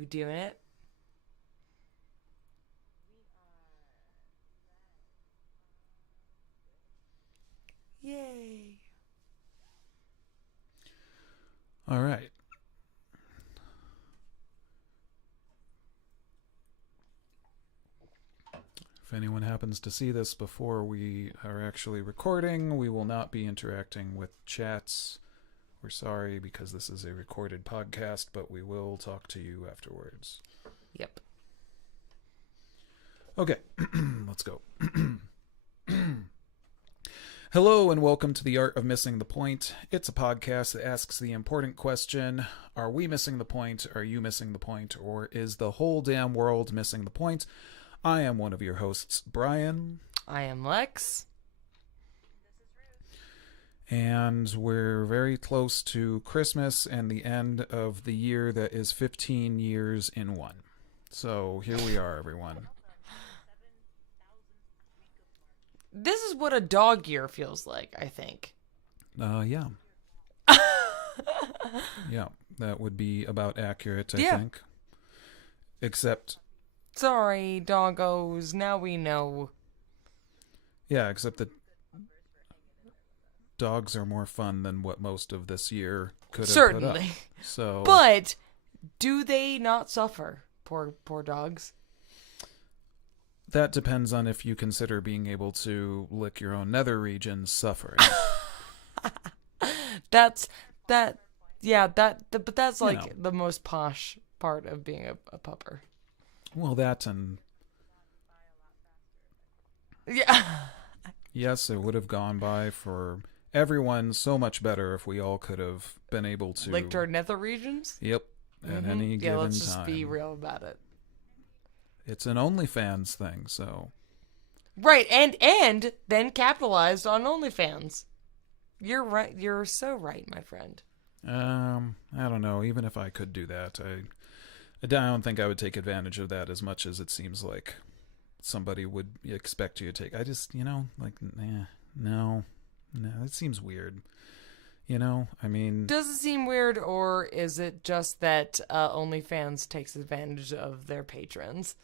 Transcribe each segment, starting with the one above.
You doing it? Yay. All right. If anyone happens to see this before we are actually recording, we will not be interacting with chats. We're sorry because this is a recorded podcast, but we will talk to you afterwards. Yep. Okay, let's go. Hello and welcome to The Art of Missing the Point. It's a podcast that asks the important question, are we missing the point, are you missing the point, or is the whole damn world missing the point? I am one of your hosts, Brian. I am Lex. And we're very close to Christmas and the end of the year that is 15 years in one. So here we are, everyone. This is what a dog year feels like, I think. Yeah. Yeah, that would be about accurate, I think. Except... Sorry, doggos. Now we know. Yeah, except that dogs are more fun than what most of this year could have put up. Certainly. So, but do they not suffer? Poor dogs. That depends on if you consider being able to lick your own nether regions suffering. But that's like the most posh part of being a pupper. Well, that and... Yeah. Yes, it would have gone by for everyone so much better if we all could have been able to... Licked our nether regions? Yep, at any given time. Yeah, let's just be real about it. It's an OnlyFans thing, so... Right, and then capitalized on OnlyFans. You're right. You're so right, my friend. I don't know. Even if I could do that, I don't think I would take advantage of that as much as it seems like somebody would expect you to take. I just, no, it seems weird. I mean... Does it seem weird, or is it just that OnlyFans takes advantage of their patrons?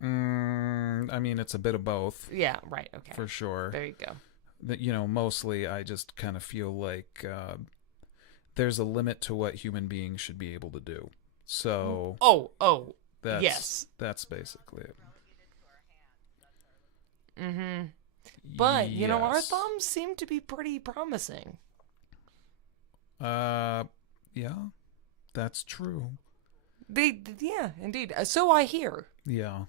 I mean, it's a bit of both. Yeah, right, okay. For sure. There you go. Mostly I just kind of feel like there's a limit to what human beings should be able to do. So... Yes. That's basically it. Mm-hmm. But, yes. Our thumbs seem to be pretty promising. Yeah, that's true. Yeah, indeed. So I hear. Yeah.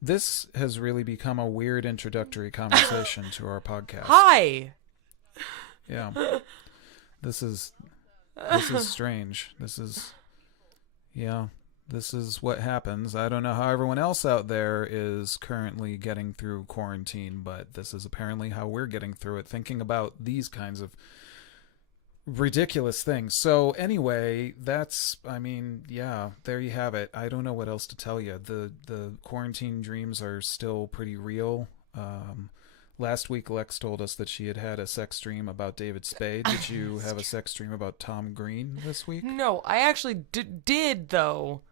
This has really become a weird introductory conversation to our podcast. Hi! Yeah. This is strange. This is what happens. I don't know how everyone else out there is currently getting through quarantine, but this is apparently how we're getting through it, thinking about these kinds of ridiculous things. So anyway, there you have it. I don't know what else to tell you. The quarantine dreams are still pretty real. Last week, Lex told us that she had a sex dream about David Spade. Did you have a sex dream about Tom Green this week? No, I actually did, though,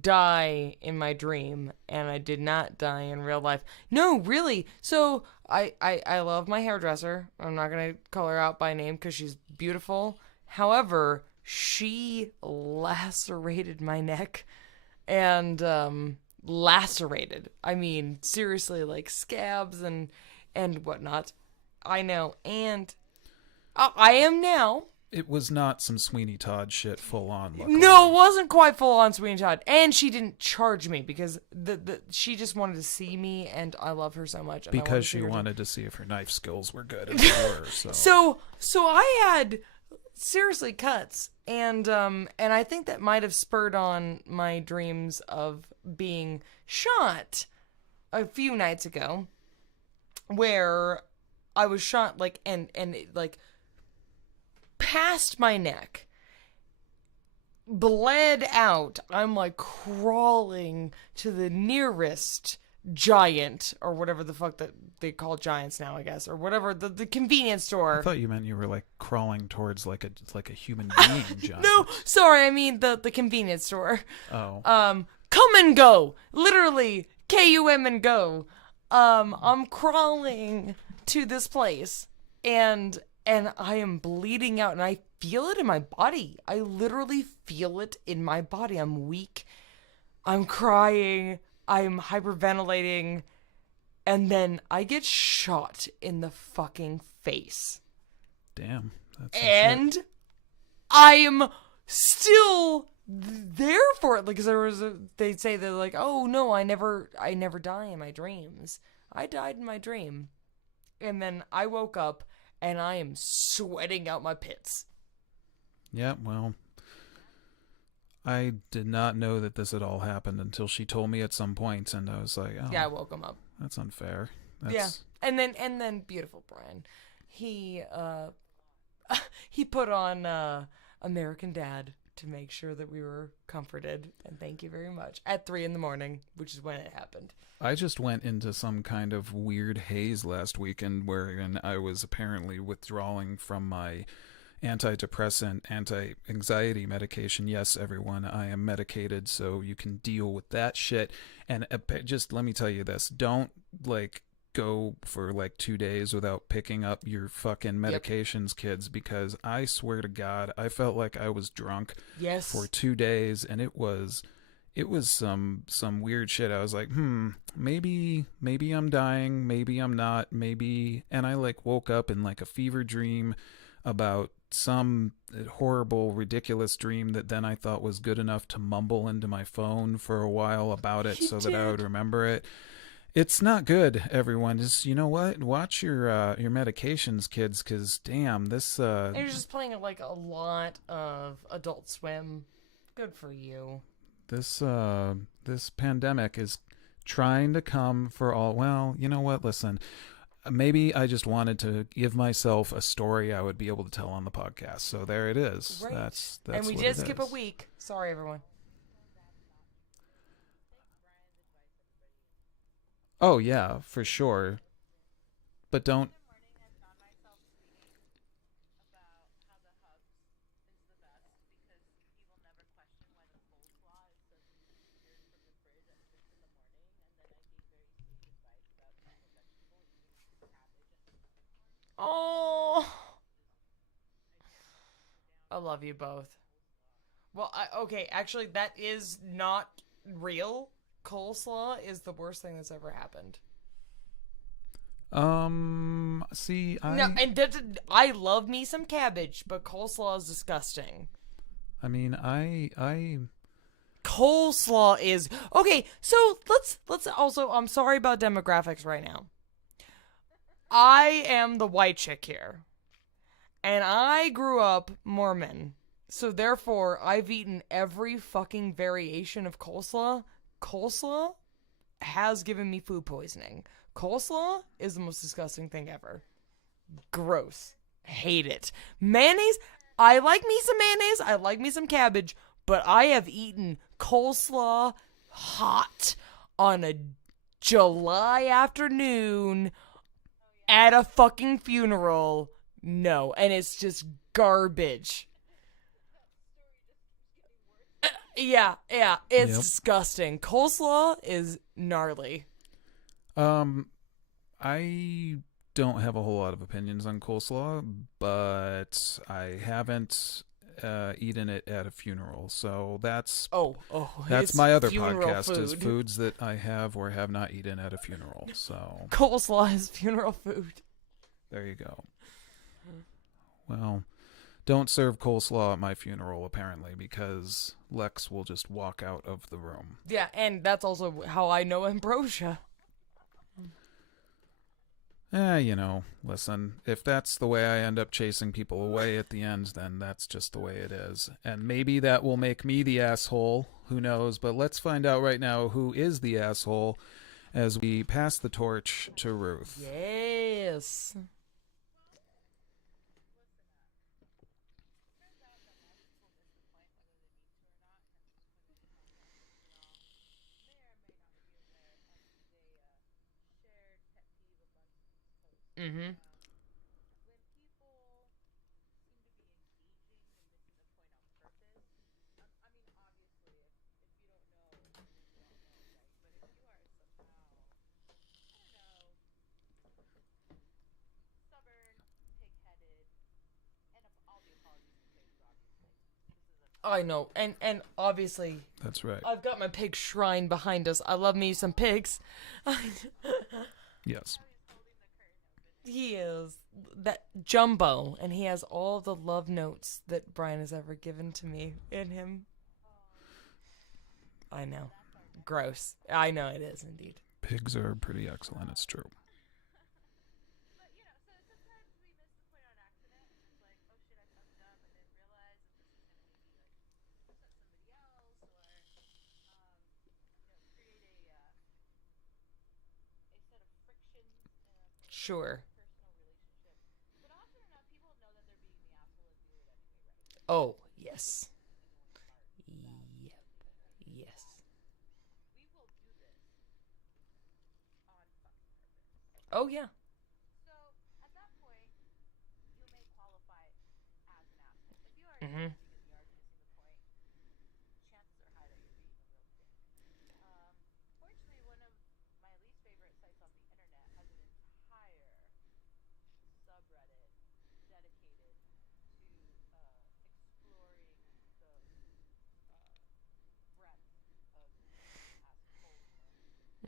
die in my dream, and I did not die in real life. No, really. So, I love my hairdresser. I'm not going to call her out by name because she's beautiful. However, she lacerated my neck, and lacerated. I mean, seriously, like scabs and whatnot. I know, and I am now. It was not some Sweeney Todd shit full on. No, it wasn't quite full on Sweeney Todd, and she didn't charge me because she just wanted to see me, and I love her so much. Because she wanted to see if her knife skills were good, and they were. So I had seriously cuts, and I think that might have spurred on my dreams of being shot a few nights ago, where I was shot and past my neck, bled out. I'm like crawling to the nearest Giant or whatever the fuck that they call giants now, I guess, or whatever the convenience I store. thought you meant you were like crawling towards like a human being giant. No, sorry, I mean the convenience store. Oh. Come and go, literally KUM and go. I'm crawling to this place, and I am bleeding out, and I feel it in my body. I literally feel it in my body. I'm weak. I'm crying. I'm hyperventilating. And then I get shot in the fucking face. Damn. That's some And shit. I am still there for it. Like, 'cause they'd say they're like, oh no, I never die in my dreams. I died in my dream. And then I woke up and I am sweating out my pits. Yeah, well, I did not know that this had all happened until she told me at some point, and I was like, oh, Yeah, I woke him up. that's unfair. Yeah. And then beautiful Brian. He he put on American Dad to make sure that we were comforted, and thank you very much. At 3 a.m, which is when it happened. I just went into some kind of weird haze last weekend wherein I was apparently withdrawing from my antidepressant, anti-anxiety medication. Yes, everyone, I am medicated, so you can deal with that shit. And just let me tell you this: don't like go for like 2 days without picking up your fucking medications, kids, because I swear to God, I felt like I was drunk for 2 days, and it was some weird shit. I was like, maybe I'm dying, maybe I'm not, maybe. And I like woke up in like a fever dream about some horrible, ridiculous dream that then I thought was good enough to mumble into my phone for a while about it that I would remember it. It's not good, everyone. Just, you know what? Watch your medications, kids, because damn, this And you're just playing like a lot of Adult Swim. Good for you. this pandemic is trying to come for all. Well, you know what? Listen, maybe I just wanted to give myself a story I would be able to tell on the podcast. So there it is. Right. That's and we what did it skip is. a week. Sorry, everyone. Oh yeah, for sure. But don't. Oh, I love you both. Well, okay, actually, that is not real. Coleslaw is the worst thing that's ever happened. See, No, and I love me some cabbage, but coleslaw is disgusting. I mean, I Coleslaw is okay. So let's also. I'm sorry about demographics right now. I am the white chick here, and I grew up Mormon, so therefore I've eaten every fucking variation of coleslaw. Coleslaw has given me food poisoning. Coleslaw is the most disgusting thing ever. Gross. Hate it. Mayonnaise, I like me some mayonnaise, I like me some cabbage, but I have eaten coleslaw hot on a July afternoon at a fucking funeral. No, and it's just garbage. Yeah, it's disgusting. Coleslaw is gnarly. I don't have a whole lot of opinions on coleslaw, but I haven't eaten it at a funeral. So that's my other podcast food. is foods that I have or have not eaten at a funeral. So coleslaw is funeral food. There you go. Well, don't serve coleslaw at my funeral, apparently, because Lex will just walk out of the room. Yeah, and that's also how I know Ambrosia. Listen, if that's the way I end up chasing people away at the end, then that's just the way it is. And maybe that will make me the asshole. Who knows? But let's find out right now who is the asshole as we pass the torch to Ruth. Yes. Mm-hmm. I know, and obviously, That's right. I've got my pig shrine behind us. I love me some pigs. Yes. He is that Jumbo, and he has all the love notes that Brian has ever given to me in him. I know, gross. I know it is indeed. Pigs are pretty excellent. It's true. Sure. Oh yes. Yep. Yes. Oh yeah. Mm-hmm.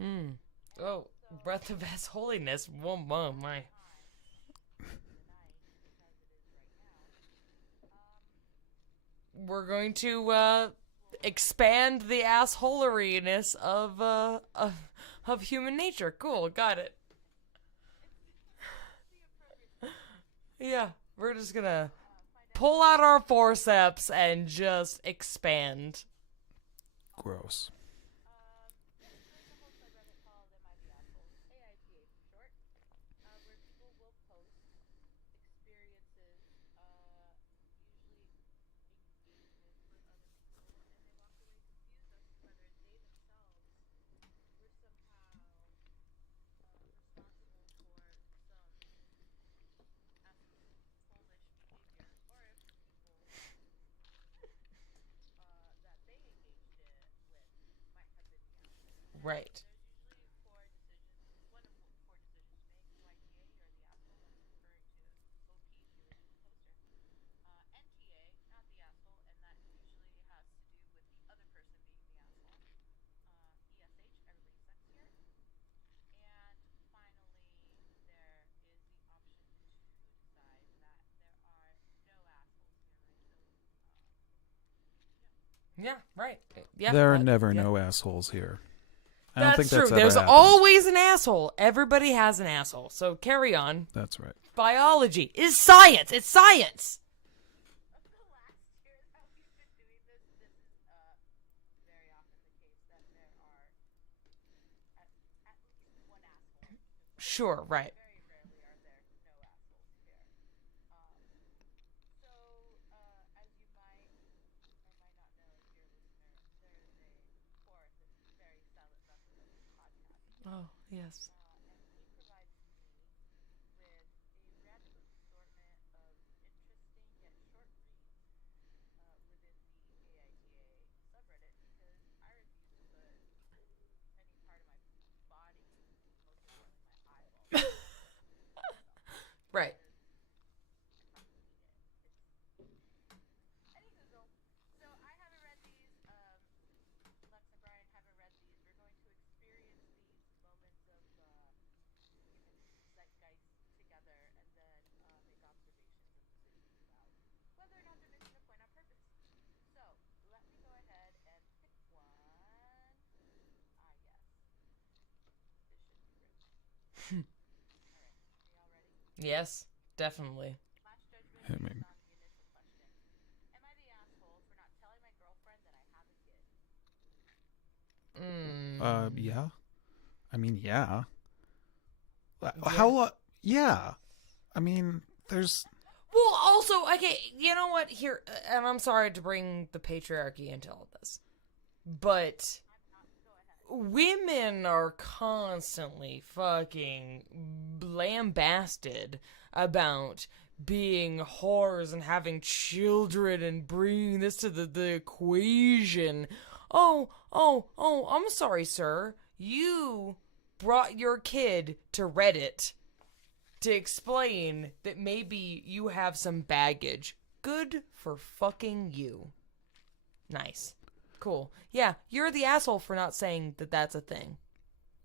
Mm. Oh, breath of His holiness. Whoa, my. We're going to expand the assholeriness of human nature. Cool, got it. Yeah, we're just gonna pull out our forceps and just expand. Gross. Right. Yeah, right. Yeah, There are never yeah. no assholes here. I don't That's think true. that's ever There's happened. always an asshole. Everybody has an asshole. So carry on. That's right. Biology is science. It's science. Sure, right. Oh, yes. Right. Yes, definitely. I mean, Mm, yeah. I mean, yeah. yeah. How? Yeah. I mean, there's. Well, also, okay, you know what? Here, and I'm sorry to bring the patriarchy into all this, but women are constantly fucking lambasted about being whores and having children and bringing this to the equation. I'm sorry, sir. You brought your kid to Reddit to explain that maybe you have some baggage. Good for fucking you. Nice. Cool. Yeah, you're the asshole for not saying that that's a thing.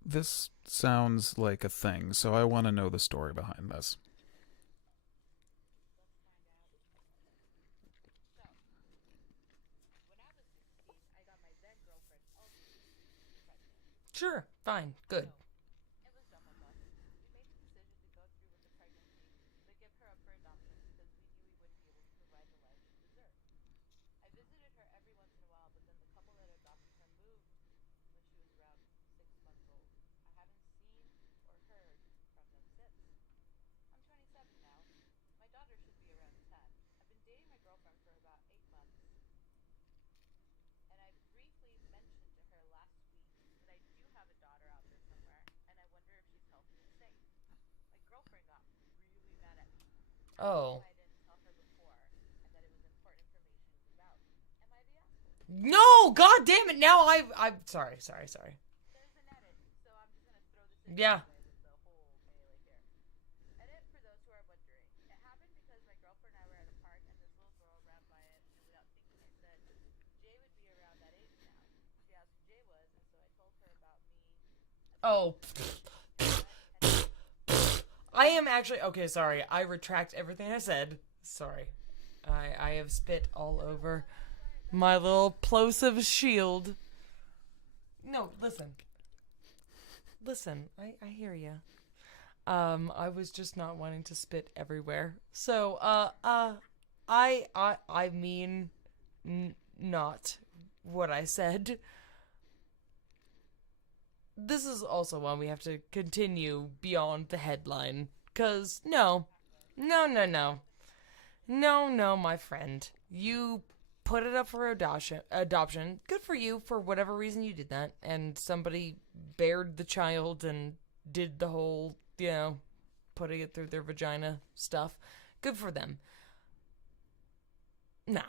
This sounds like a thing, so I want to know the story behind this. Sure, fine, good. Oh. No, god damn it. Now I'm sorry. Yeah. Oh. I am actually okay, sorry. I retract everything I said. Sorry. I have spit all over my little plosive shield. No, listen. Listen, I hear you. I was just not wanting to spit everywhere. So, I mean, not what I said. This is also one we have to continue beyond the headline. Cause, no, my friend. You put it up for adoption. Good for you for whatever reason you did that. And somebody bared the child and did the whole, putting it through their vagina stuff. Good for them. Nah.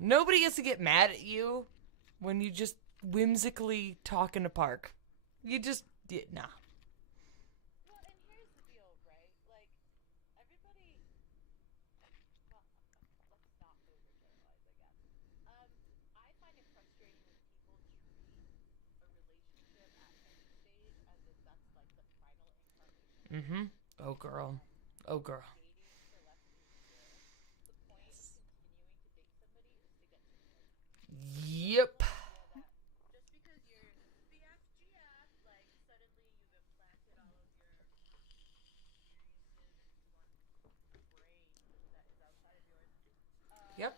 Nobody gets to get mad at you when you just whimsically talk in a park. You just, nah. Mm-hmm. Oh, girl. Oh, girl. Yep. Yep.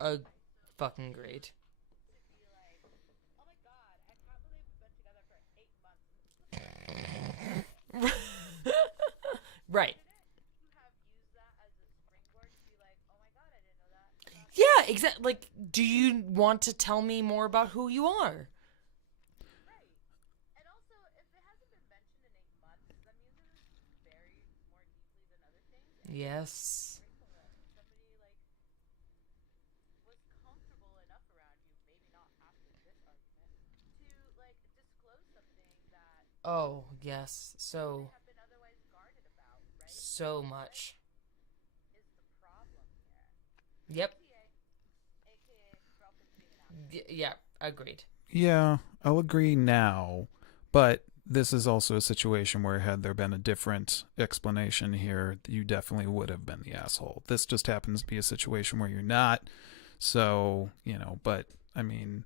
Uh, fucking great. Right. Yeah, exactly. Like, do you want to tell me more about who you are? Yes. Oh, yes. So much. Yep. Yeah, agreed. Yeah, I'll agree now, but this is also a situation where had there been a different explanation here, you definitely would have been the asshole. This just happens to be a situation where you're not. So, but I mean,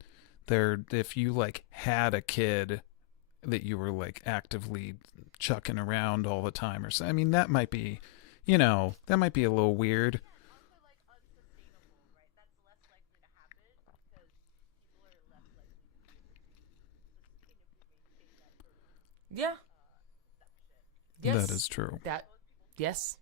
there if you like had a kid that you were like actively chucking around all the time or so, I mean, that might be, that might be a little weird. Yeah. That Yes. is true. That Yes.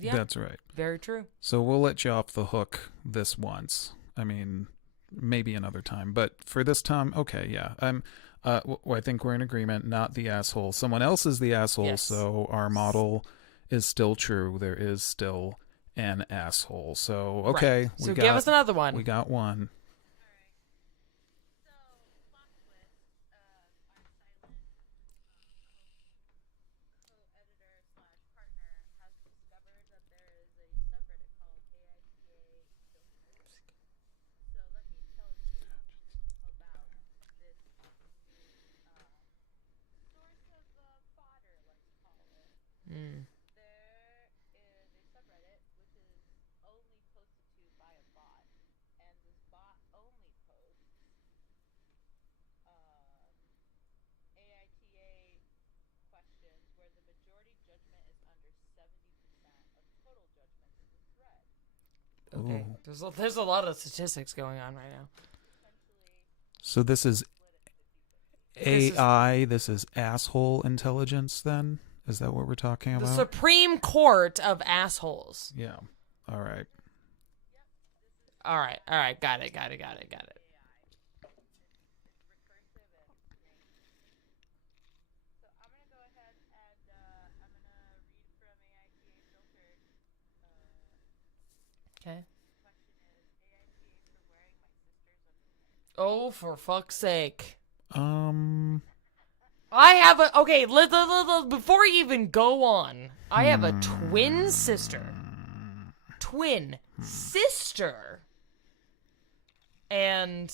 Yeah. That's right. Very true. So we'll let you off the hook this once. I mean, maybe another time, but for this time, okay, yeah. I think we're in agreement. Not the asshole. Someone else is the asshole. Yes. So our model is still true. There is still an asshole. So okay, right. So give us another one. We got one. Mm. Okay. Ooh. There's a lot of statistics going on right now. So this is AI. This is asshole intelligence. Then is that what we're talking The about? Supreme Court of assholes. Yeah. All right. All right. Got it. Okay. Oh, for fuck's sake. I have a... Okay, before you even go on, I have a twin sister. Twin sister. And...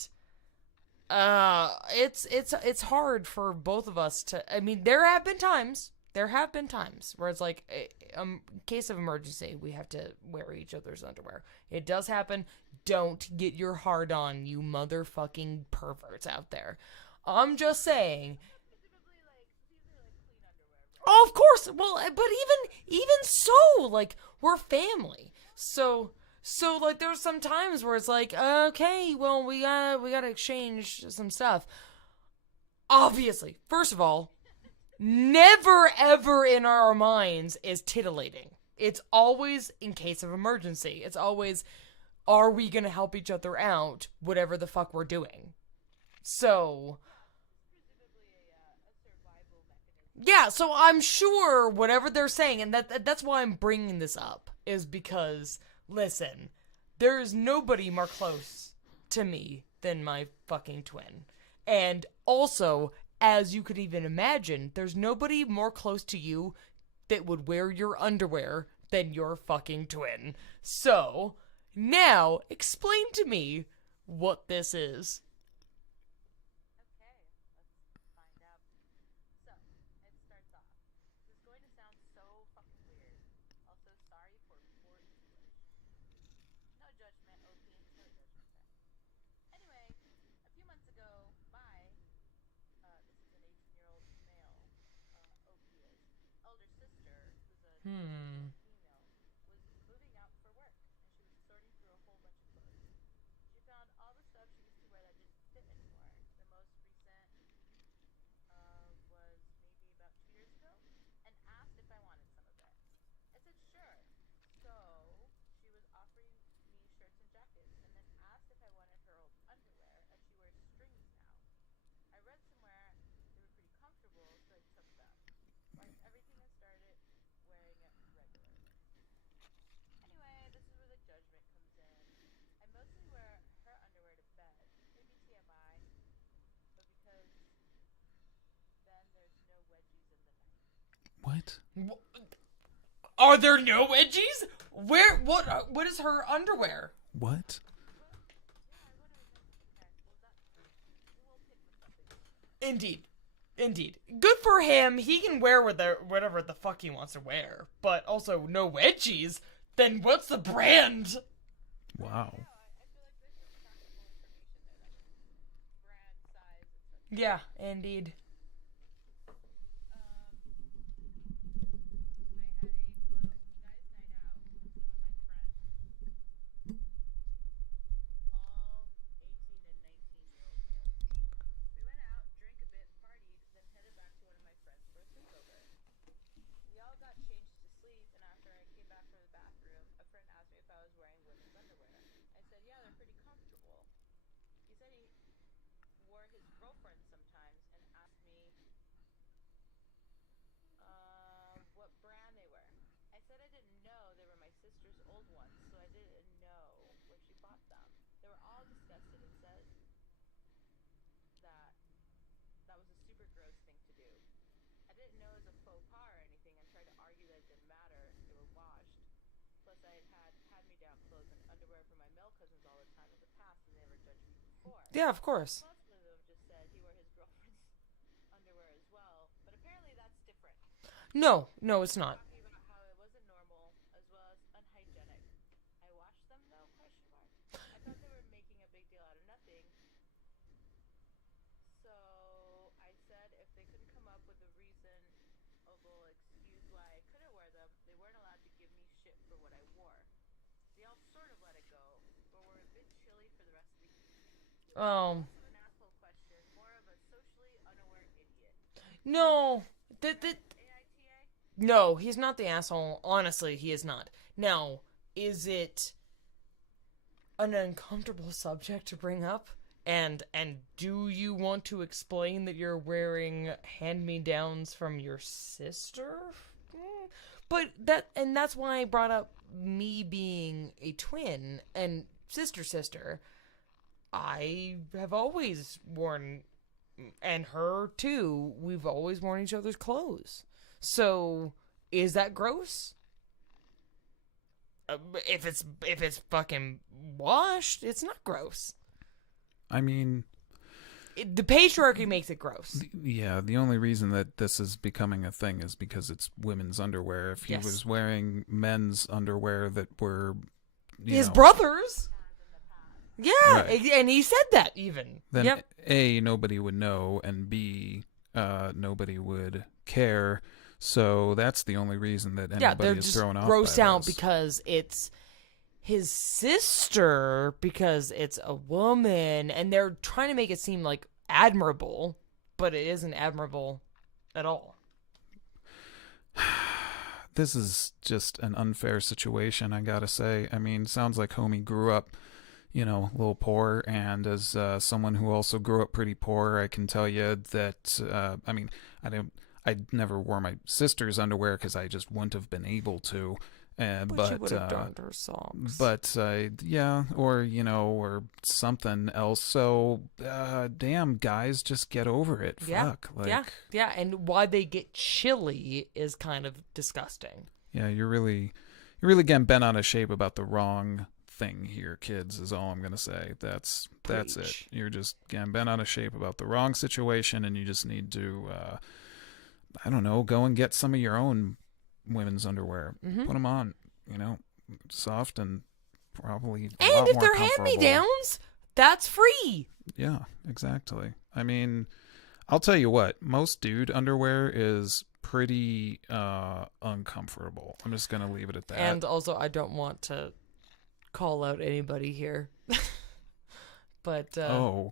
it's hard for both of us to... I mean, there have been times where it's like, in case of emergency, we have to wear each other's underwear. It does happen. Don't get your hard on, you motherfucking perverts out there. I'm just saying. Oh, of course. Well, but even so, like, we're family. So like, there's some times where it's like, okay, well, we gotta exchange some stuff. Obviously, first of all, never ever in our minds is titillating. It's always in case of emergency. It's always, are we gonna help each other out, whatever the fuck we're doing? So, yeah, so I'm sure whatever they're saying, and that's why I'm bringing this up, is because, listen, there's nobody more close to me than my fucking twin. And also, as you could even imagine, there's nobody more close to you that would wear your underwear than your fucking twin. So, now, explain to me what this is. Hmm. What? Are there no wedgies? Where? What is her underwear? What? Indeed. Good for him. He can wear whatever the fuck he wants to wear. But also, no wedgies? Then what's the brand? Wow. Yeah, indeed. his girlfriend sometimes and ask me what brand they were. I said I didn't know they were my sister's old ones, so I didn't know where she bought them. They were all disgusted and said that that was a super gross thing to do. I didn't know it was a faux pas or anything and tried to argue that it didn't matter. They were washed. Plus, I had hand-me-down clothes and underwear from my male cousins all the time in the past, and they never judged me before. Yeah, of course. Most of them just said he wore his girlfriend's underwear as well, but apparently that's different. No, it's not. Talking about how it wasn't normal as well as unhygienic. I washed them though? Question mark. I thought they were making a big deal out of nothing. So I said if they couldn't come up with a reasonable excuse why I couldn't wear them, they weren't allowed to give me shit for what I wore. They all sort of let it go, but were a bit chilly for the rest of the evening. Oh. An asshole question, more of a socially unaware idiot. No. AITA? No, he's not the asshole. Honestly, he is not. Now, is it an uncomfortable subject to bring up? And do you want to explain that you're wearing hand-me-downs from your sister? But that's why I brought up me being a twin and sister. I have always worn, and her too, we've always worn each other's clothes. So, is that gross? If it's fucking washed, it's not gross. I mean, The patriarchy makes it gross. Yeah, the only reason that this is becoming a thing is because it's women's underwear. If he Yes. was wearing men's underwear that were His brothers. Yeah, Right. and he said that even. then Yep. A, nobody would know, and B, nobody would care. So that's the only reason that Yeah, anybody they're is just thrown off grossed by out this. because it's his sister, because it's a woman, and they're trying to make it seem like admirable, but it isn't admirable at all. This is just an unfair situation, I gotta say. I mean, sounds like homie grew up, a little poor, and as someone who also grew up pretty poor, I can tell you that, I never wore my sister's underwear because I just wouldn't have been able to. But you would have darned her socks. But or something else. So, damn, guys, just get over it. Yeah, Fuck, yeah, and why they get chilly is kind of disgusting. Yeah, you're really getting bent out of shape about the wrong thing here, kids. Is all I'm gonna say. That's it. Preach. You're just getting bent out of shape about the wrong situation, and you just need to, I don't know, go and get some of your own women's underwear. Mm-hmm. Put them on, soft and probably a And lot if more they're comfortable. hand-me-downs, that's free. Yeah, exactly. I mean, I'll tell you what, most dude underwear is pretty uncomfortable. I'm just gonna leave it at that. And also, I don't want to call out anybody here. But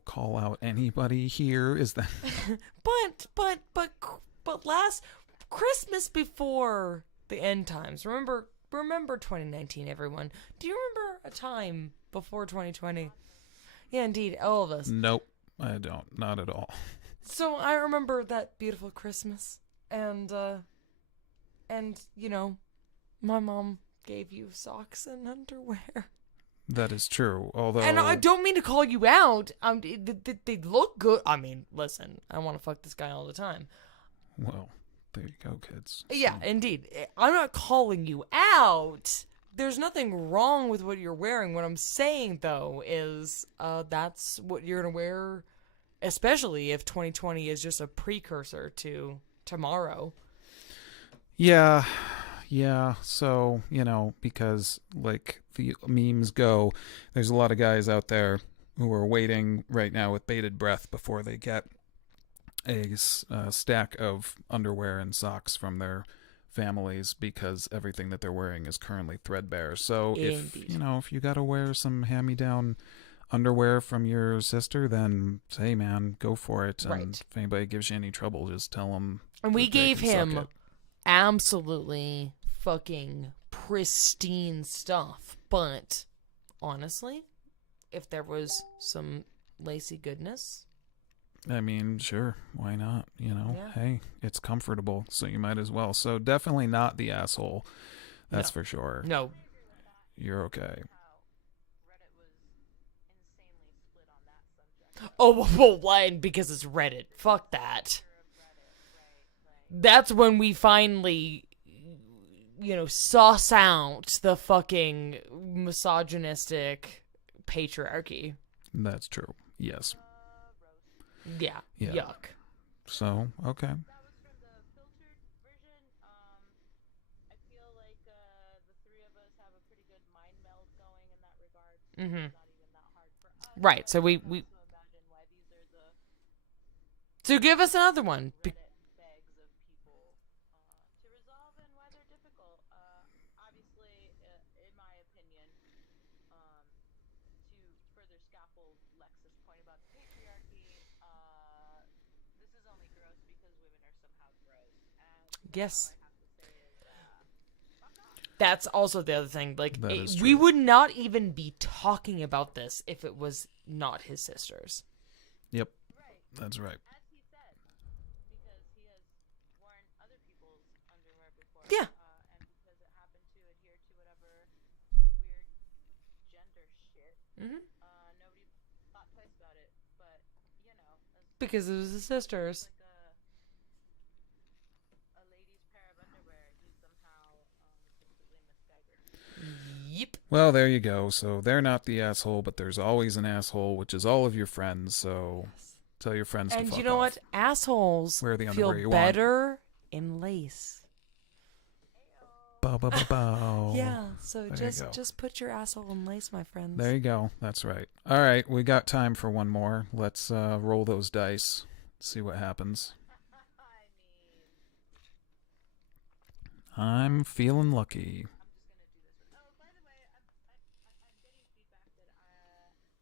call out anybody here? Is that but last Christmas before the end times. Remember 2019, everyone. Do you remember a time before 2020? Yeah, indeed, all of us. Nope, I don't. Not at all. So I remember that beautiful Christmas, and my mom gave you socks and underwear. That is true. Although, And I don't mean to call you out. They look good. I mean, listen, I want to fuck this guy all the time. well, there you go, kids. Yeah, indeed. I'm not calling you out. There's nothing wrong with what you're wearing. What I'm saying, though, is that's what you're going to wear, especially if 2020 is just a precursor to tomorrow. Yeah. So, because like the memes go, there's a lot of guys out there who are waiting right now with bated breath before they get a stack of underwear and socks from their families because everything that they're wearing is currently threadbare. So Indeed. if you got to wear some hand-me-down underwear from your sister, then hey man, go for it. Right. And if anybody gives you any trouble, just tell them. And we that they gave can suck him it. absolutely fucking pristine stuff. But honestly, if there was some lacy goodness, I mean, sure, why not? Yeah. Hey, it's comfortable, so you might as well. So definitely not the asshole. That's No. for sure. No. You're okay. How Reddit was insanely split on that subject. Oh, well, why? Because it's Reddit. Fuck that. Of Reddit, right? That's when we finally, sauce out the fucking misogynistic patriarchy. That's true. Yes. Yeah. Yeah. Yuck. So, okay. That was from the filtered version. I feel like the three of us have a pretty good mind meld going in that regard. Mm-hmm. It's not even that hard for us. Right. So I we. can also imagine why these are the So give us another one. Reddit begs of people to resolve and why they're difficult. Obviously, in my opinion, to further scaffold Lex's point about the patriarchy, this is only gross because women are somehow gross. And Yes. all I have to say is, fuck off. That's also the other thing. Like, That is we true. would not even be talking about this if it was not his sisters. Yep. Right. That's right. As he said, because he has worn other people's underwear before. Yeah. And because it happened to adhere to whatever weird gender shit. Mm-hmm. Nobody thought twice about it. But, as Because it was his sisters. like a lady's pair of underwear, he's somehow completely misguided. Yep. Well, there you go. So they're not the asshole, but there's always an asshole, which is all of your friends. So tell your friends to And fuck you know off. what? Assholes Wear the feel underwear you better in lace. Bow, bow, bow, bow. Yeah, so There you go. just put your asshole in lace, my friends. There you go. That's right. All right, we got time for one more. Let's roll those dice. See what happens. I'm feeling lucky. I'm just gonna do this one. Oh, by the way, I'm getting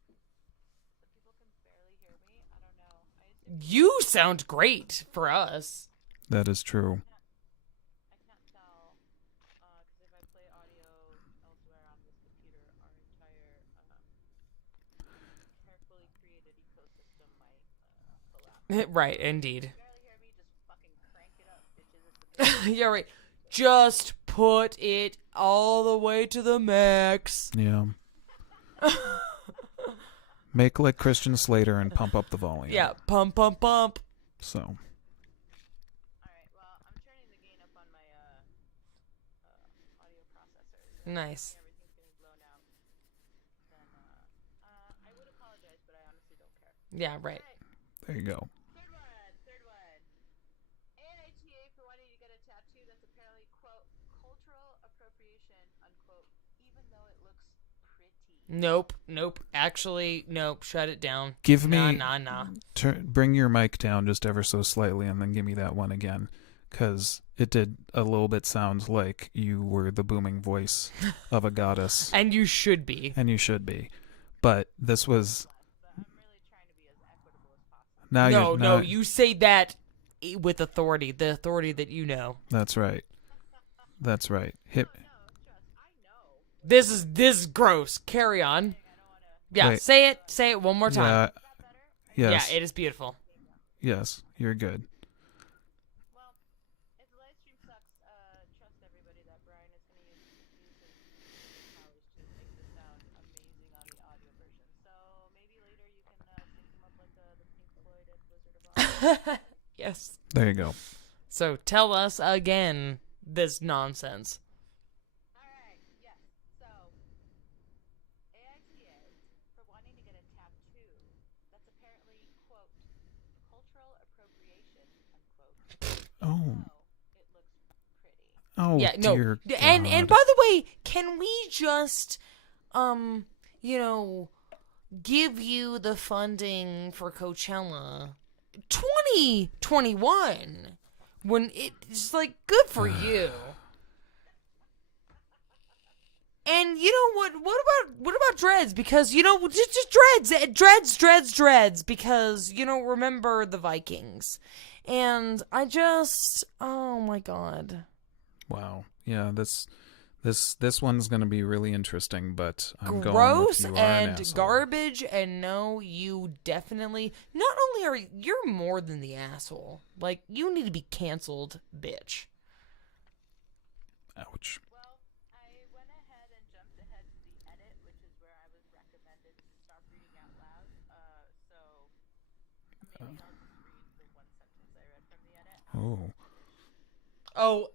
feedback that some people can barely hear me. I don't know. I assume You sound great for us. That is true. I can't tell because if I play audio elsewhere on this computer, our entire carefully created ecosystem might collapse. Right, indeed. If you barely hear me, just fucking crank it up, bitches. It's the Yeah, right. Just put it all the way to the max. Yeah. Make like Christian Slater and pump up the volume. Yeah, pump, pump, pump. So. Alright, well, I'm turning the gain up on my audio processor. So Nice. everything's getting blown out. Then I would apologize, but I honestly don't care. Yeah, right. Alright, There you go. third one. AITA for wanting to get a tattoo that's apparently, quote, cultural appropriation, unquote, even though it looks pretty. Nope. Actually, nope. Shut it down. Give me. Nah. Bring your mic down just ever so slightly and then give me that one again. Because it did a little bit sound like you were the booming voice of a goddess. And you should be. And you should be. But this was. But I'm really trying to be as equitable as possible. Now you're No, not. you say that with authority. The authority that you know. That's right. That's right. Hit. No, trust, I know. This is gross. Carry on. I don't want to. Yeah, Wait. say it one more time. Yeah. Is that better? Yes. Yeah, it is beautiful. Yes. You're good. Well, if the live stream sucks, trust everybody that Brian is going to use his powers to make this sound amazing on the audio version. So maybe later you can sync them up like the Pink Floyd and Wizard of Oz. Yes. There you go. So tell us again this nonsense. Alright, yes. So, AITA for wanting to get a tattoo that's apparently, quote, cultural appropriation, unquote. Oh. So, it looks pretty. Oh, Yeah, no. dear And God. by the way, can we just give you the funding for Coachella 2021 when it's like good for you. And you know what? What about dreads? Because just dreads. Because remember the Vikings, and I just oh my god. Wow. Yeah, this This one's going to be really interesting, but I'm going with Gross you are an and asshole. garbage, and no, you definitely. Not only are you're more than the asshole. Like, you need to be canceled, bitch. Ouch. Well, I went ahead and jumped ahead to the edit, which is where I was recommended to stop reading out loud. So maybe I'll just read the one sentence I read from the edit. Oh. Oh,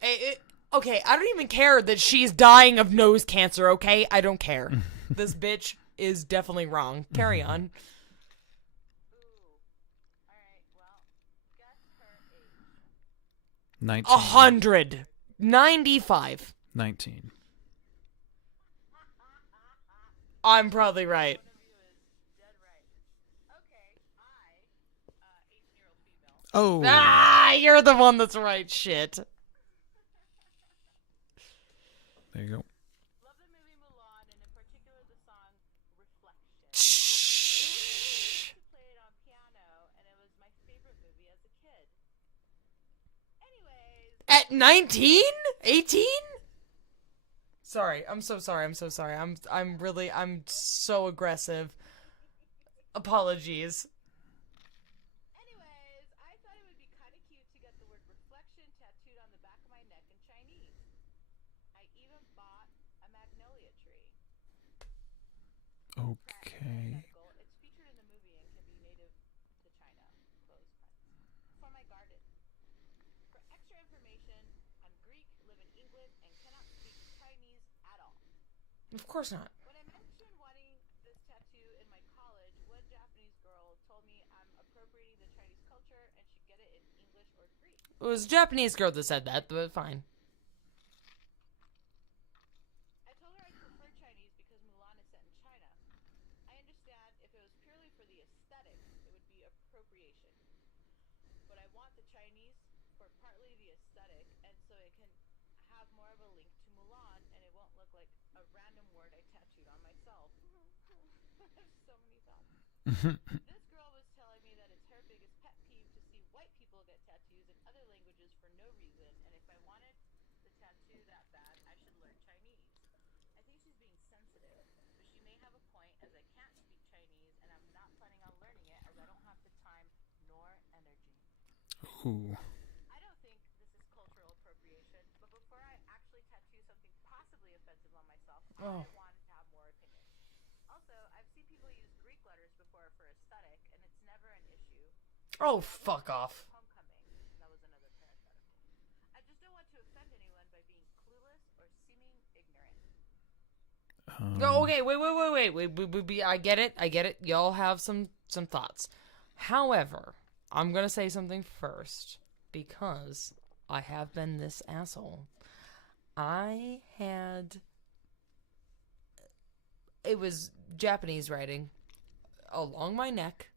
okay. I don't even care that she's dying of nose cancer. Okay, I don't care. This bitch is definitely wrong. Carry on. Ooh. Alright, well, guess her age. 19. 195. 19. I'm probably right. One of you is dead right. Okay, 18-year-old female. Oh. Ah, you're the one that's right. Shit. There you go. Love the movie Mulan, and in particular the song Reflection. Shh. To play it on piano, and it was my favorite movie as a kid. Anyways, At 19? 18? Sorry. I'm so sorry. I'm so sorry. I'm so aggressive. Apologies. anyways, I thought it would be kind of cute to get the word reflection tattooed on the back of my neck in Chinese. I even bought a magnolia tree. Okay. Hypothetical. It's featured in the movie and can be native to China. Close friends. For my garden. For extra information, I'm Greek, live in England, and cannot speak Chinese at all. Of course not. When I mentioned wanting this tattoo in my college, one Japanese girl told me I'm appropriating the Chinese culture and should get it in English or Greek. It was a Japanese girl that said that, but fine. I told her I prefer Chinese because Mulan is set in China. I understand if it was purely for the aesthetics, it would be appropriation. But I want the Chinese for partly the aesthetic, and so it can have more of a link to Mulan, and it won't look like a random word I tattooed on myself. I have so many thoughts. This girl was telling me that it's her biggest pet peeve to see white people get tattoos in other languages for no reason, and if I wanted the tattoo that bad, I should learn Chinese. I think she's being sensitive, but she may have a point as I can't speak Chinese, and I'm not planning on learning it as I don't have the time nor energy. Ooh. I don't think this is cultural appropriation, but before I actually tattoo something possibly offensive on myself, Oh. I wanted to have more opinions. Also, I've seen people use Greek letters before for aesthetic, and it's never an issue. Oh, fuck off. Homecoming. That was another parenthetical. I just don't want to offend anyone by being clueless or seeming ignorant. No, okay, wait. I get it. Y'all have some thoughts. However, I'm gonna say something first because I have been this asshole. It was Japanese writing along my neck,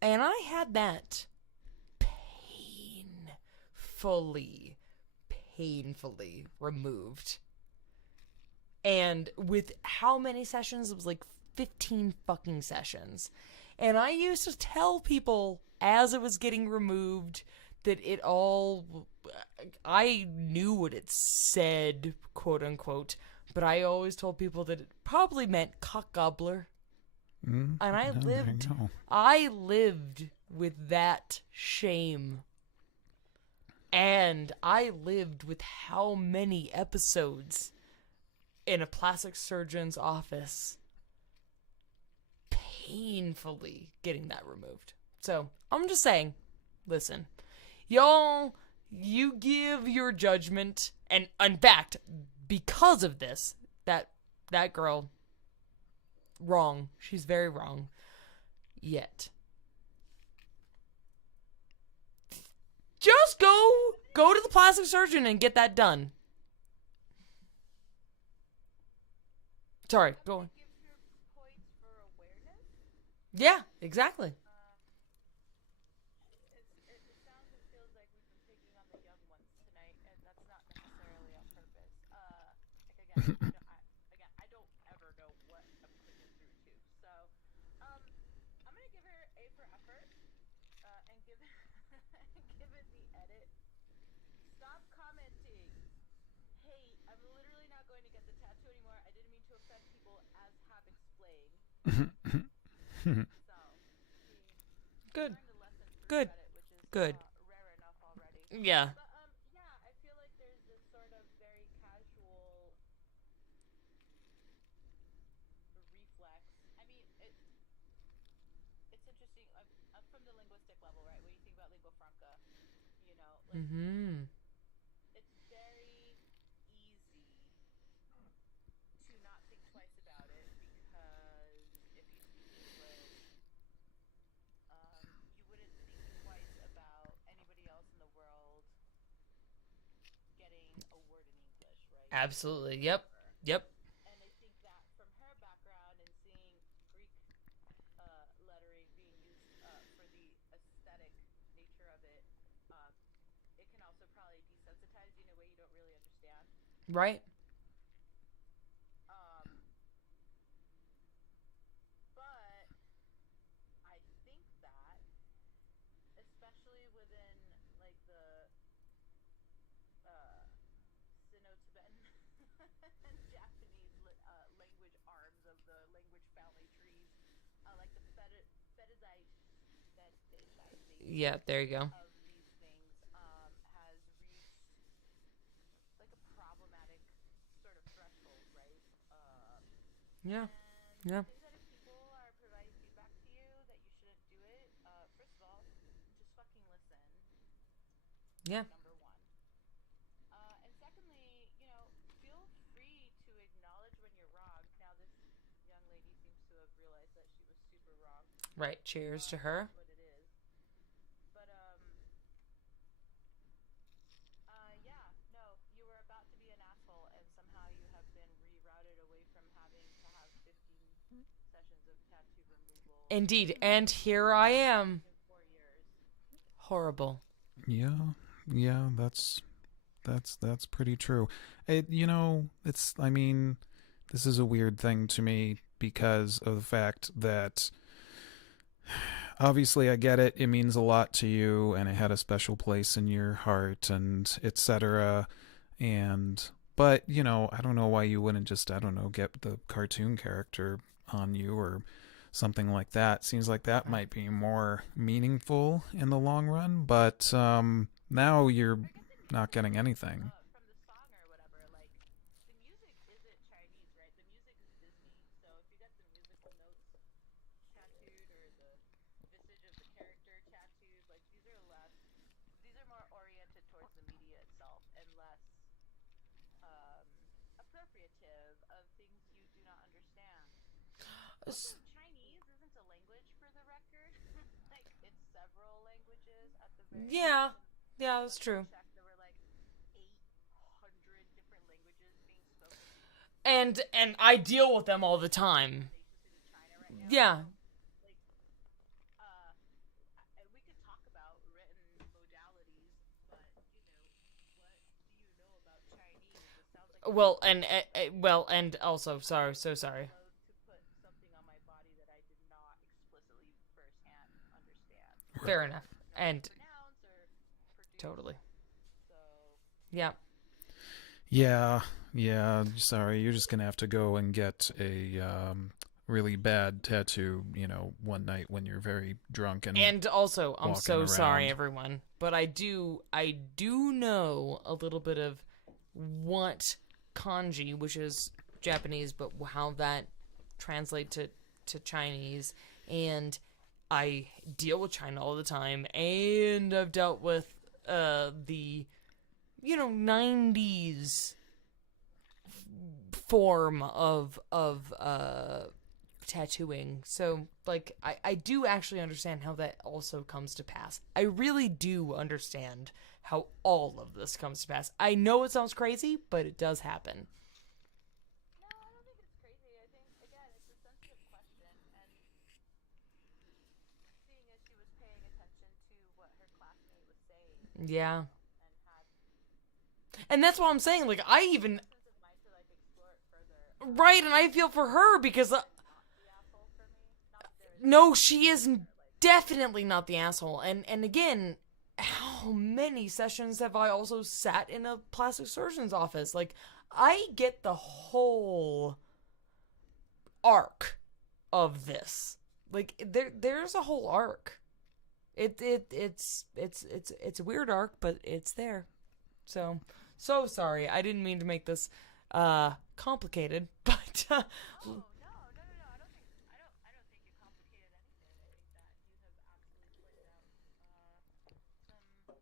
and I had that painfully removed. And with how many sessions? It was like 15 fucking sessions. And I used to tell people as it was getting removed that it all. I knew what it said, quote unquote, but I always told people that it probably meant cock gobbler. And I lived with that shame. And I lived with how many episodes in a plastic surgeon's office painfully getting that removed. So, I'm just saying, listen, y'all, you give your judgment, and in fact, because of this, that girl, wrong. She's very wrong. Yet. Just go to the plastic surgeon and get that done. Sorry, go on. Gives her points for awareness. Yeah, exactly. It sounds and feels like we've been picking on the young ones tonight, and that's not necessarily on purpose. I don't ever know what I'm clicking through to. So, I'm gonna give her A for effort, and give give it the edit. Stop commenting. hey, I'm literally not going to get the tattoo anymore. I didn't mean to offend people, as have explained. So, I mean, Good. learned a lesson through Good. Reddit, which is Good. rare enough already. Yeah. But yeah, I feel like there's this sort of very casual reflex. I mean, it's interesting. From the linguistic level, right? When you think about lingua franca, like Mm-hmm. it's very easy to not think twice about it because if you speak English, you wouldn't think twice about anybody else in the world getting a word in English, right? Absolutely. Yep. Yep. And I think that from her background and seeing Greek lettering being used for the aesthetic nature of it, um, it can also probably desensitize you in a way you don't really understand. Right. Um, but I think that, especially within like the uh, Sino-Tibetan and Japanese language arms of the language family trees, like the fetishization Yeah, there you go. of these things has reached like a problematic sort of threshold, right? Yeah. And Yeah. I think that if people are providing feedback to you that you shouldn't do it, first of all, just fucking listen. Yeah. Number one. And secondly, feel free to acknowledge when you're wrong. Now, this young lady seems to have realized that she was super wrong. Right. Cheers to her. That's what it is. But yeah, no, you were about to be an asshole, and somehow you have been rerouted away from having to have 15 sessions of tattoo removal. Indeed. And here I am. In 4 years. Horrible. Yeah, that's pretty true. I mean, this is a weird thing to me because of the fact that obviously I get it. It means a lot to you and it had a special place in your heart and etc. But, I don't know why you wouldn't just, I don't know, get the cartoon character on you or something like that. Seems like that might be more meaningful in the long run, but now you're not getting anything. From the song or whatever, like the music isn't Chinese, right? The music is Disney. So if you get the musical notes tattooed or the visage of the character tattooed, like these are more oriented towards the media itself and less um, appropriative of things you do not understand. Also, Chinese isn't a language for the record. Like it's several languages at the very Yeah. least. Yeah, that's true. Check, there were like 800 different languages being spoken And I deal with them all the time. places in China right now. Yeah. Like, we could talk about written modalities, but what do you know about Chinese? It sounds like And also sorry, so sorry. to put something on my body that I did not explicitly firsthand understand. Fair enough. And Pronounce or produce. totally. So Yeah. Yeah, sorry. You're just going to have to go and get a really bad tattoo, one night when you're very drunk And also, I'm walking so sorry, around. everyone, but I do know a little bit of what kanji, which is Japanese, but how that translates to Chinese, and I deal with China all the time, and I've dealt with the 90s form of tattooing. So like I do actually understand how that also comes to pass. I really do understand how all of this comes to pass. I know it sounds crazy, but it does happen. no, I don't think it's crazy. I think again, it's a sensitive question, and seeing as she was paying attention to what her classmate was saying Yeah. and had And that's what I'm saying. Like I even sense of mind to like explore it further. right, and I feel for her because Not the asshole for me. Not that there is no, she is definitely not the asshole. And again, how many sessions have I also sat in a plastic surgeon's office? Like, I get the whole arc of this. Like, there's a whole arc. It's a weird arc, but it's there. So sorry. I didn't mean to make this complicated, but Oh, no, no, no, no. I don't think you complicated anything. I think that you have absolutely pointed out some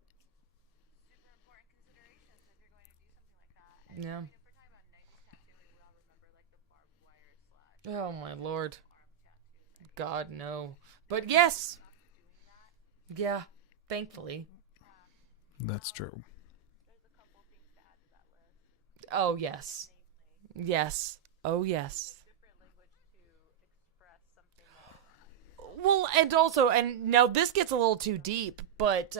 super important considerations if you're going to do something like that. And yeah. I mean, if we're talking about 90s tattooing, we all remember like the barbed wire slash Oh my lord. arm tattoos. I think God no. But we yes. stopped doing that. Yeah, thankfully. Yeah. That's true. There's a couple things to add to that list. Oh yes. Namely, Yes. Oh yes. different language to express something that Well, and also, and now this gets a little too deep, but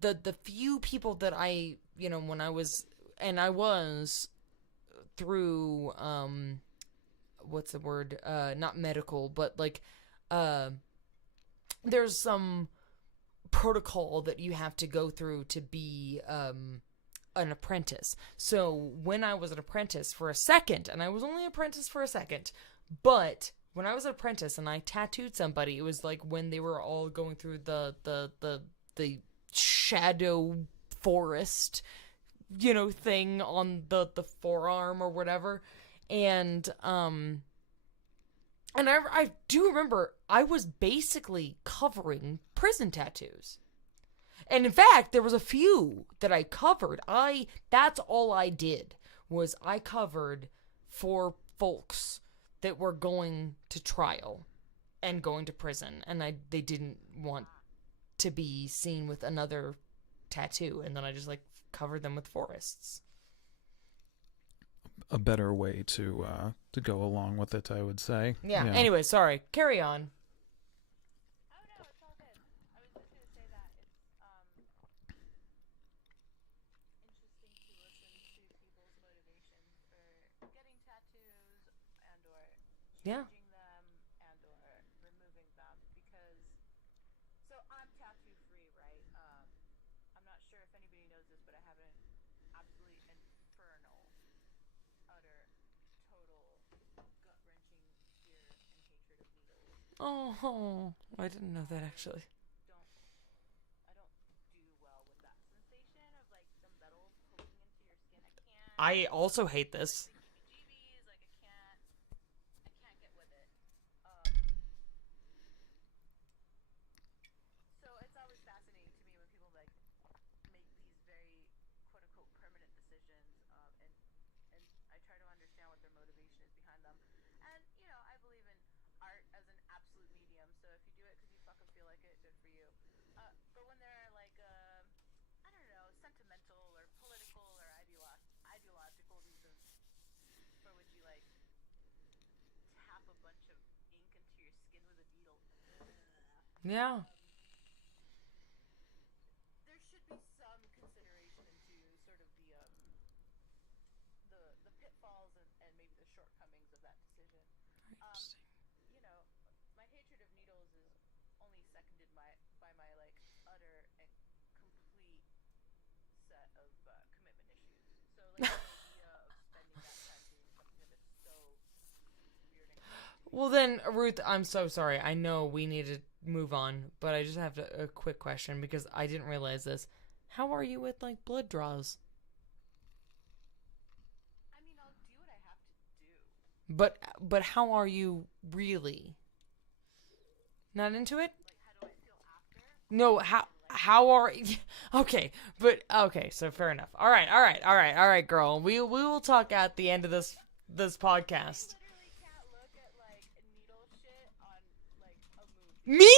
the few people that I, when I was, and I was through what's the word, not medical, but like there's some protocol that you have to go through to be an apprentice. So when I was an apprentice for a second, and I was only an apprentice for a second, but when I was an apprentice and I tattooed somebody, it was like when they were all going through the shadow forest, thing on the forearm or whatever. And I do remember I was basically covering prison tattoos. And in fact, there was a few that I covered. That's all I did was I covered for folks that were going to trial and going to prison, and they didn't want to be seen with another tattoo, and then I just like covered them with forests. A better way to go along with it, I would say. Yeah. Anyway, sorry. Carry on. Oh no, it's all good. I was just gonna say that it's interesting to listen to people's motivations for getting tattoos and or Yeah. changing them and or removing them because so I'm tattoo free, right? I'm not sure if anybody knows this, but I have an absolutely infernal, utter, total, gut-wrenching fear and hatred of needles. Oh, I didn't know that actually. don't I don't do well with that sensation of like the metal poking into your skin. I can't. I also hate this. The heebie-jeebies, like I can't get with it. So it's always fascinating to me when people like make these very quote unquote permanent decisions, and I try to understand what their motivation is behind them. And I believe in art as an absolute medium. So if you do it because you fucking feel like it, good for you. But when there are like I don't know, sentimental or political or ideological reasons for which you like tap a bunch of ink into your skin with a needle. Yeah. There should be some consideration into sort of the pitfalls and maybe the shortcomings of that decision. My hatred of needles is only seconded by my like utter and complete set of commitment issues. So like the idea of spending that time doing something that is so weird and crazy. Well then, Ruth, I'm so sorry. I know we need to move on, but I just have a quick question because I didn't realize this. How are you with like blood draws? I mean, I'll do what I have to do. But how are you really? Not into it? Like, how do I feel after? No, how are okay, but okay, so fair enough. All right, girl. We will talk at the end of this podcast. I literally can't look at like needle shit on like a movie. Me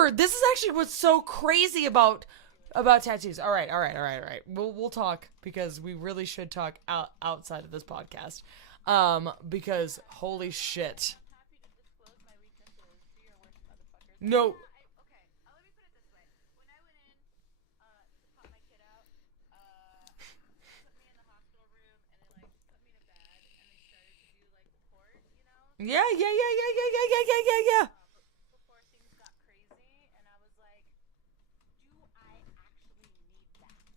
neither. This is actually what's so crazy about tattoos. All right. We'll talk because we really should talk outside of this podcast. Because holy shit. I'm happy to disclose my weaknesses to your worst motherfuckers. No. Okay, let me put it this way. When I went in to pop my kid out, they put me in the hospital room and they like put me in a bag and they started to do like the port, Yeah. before things got crazy, and I was like, do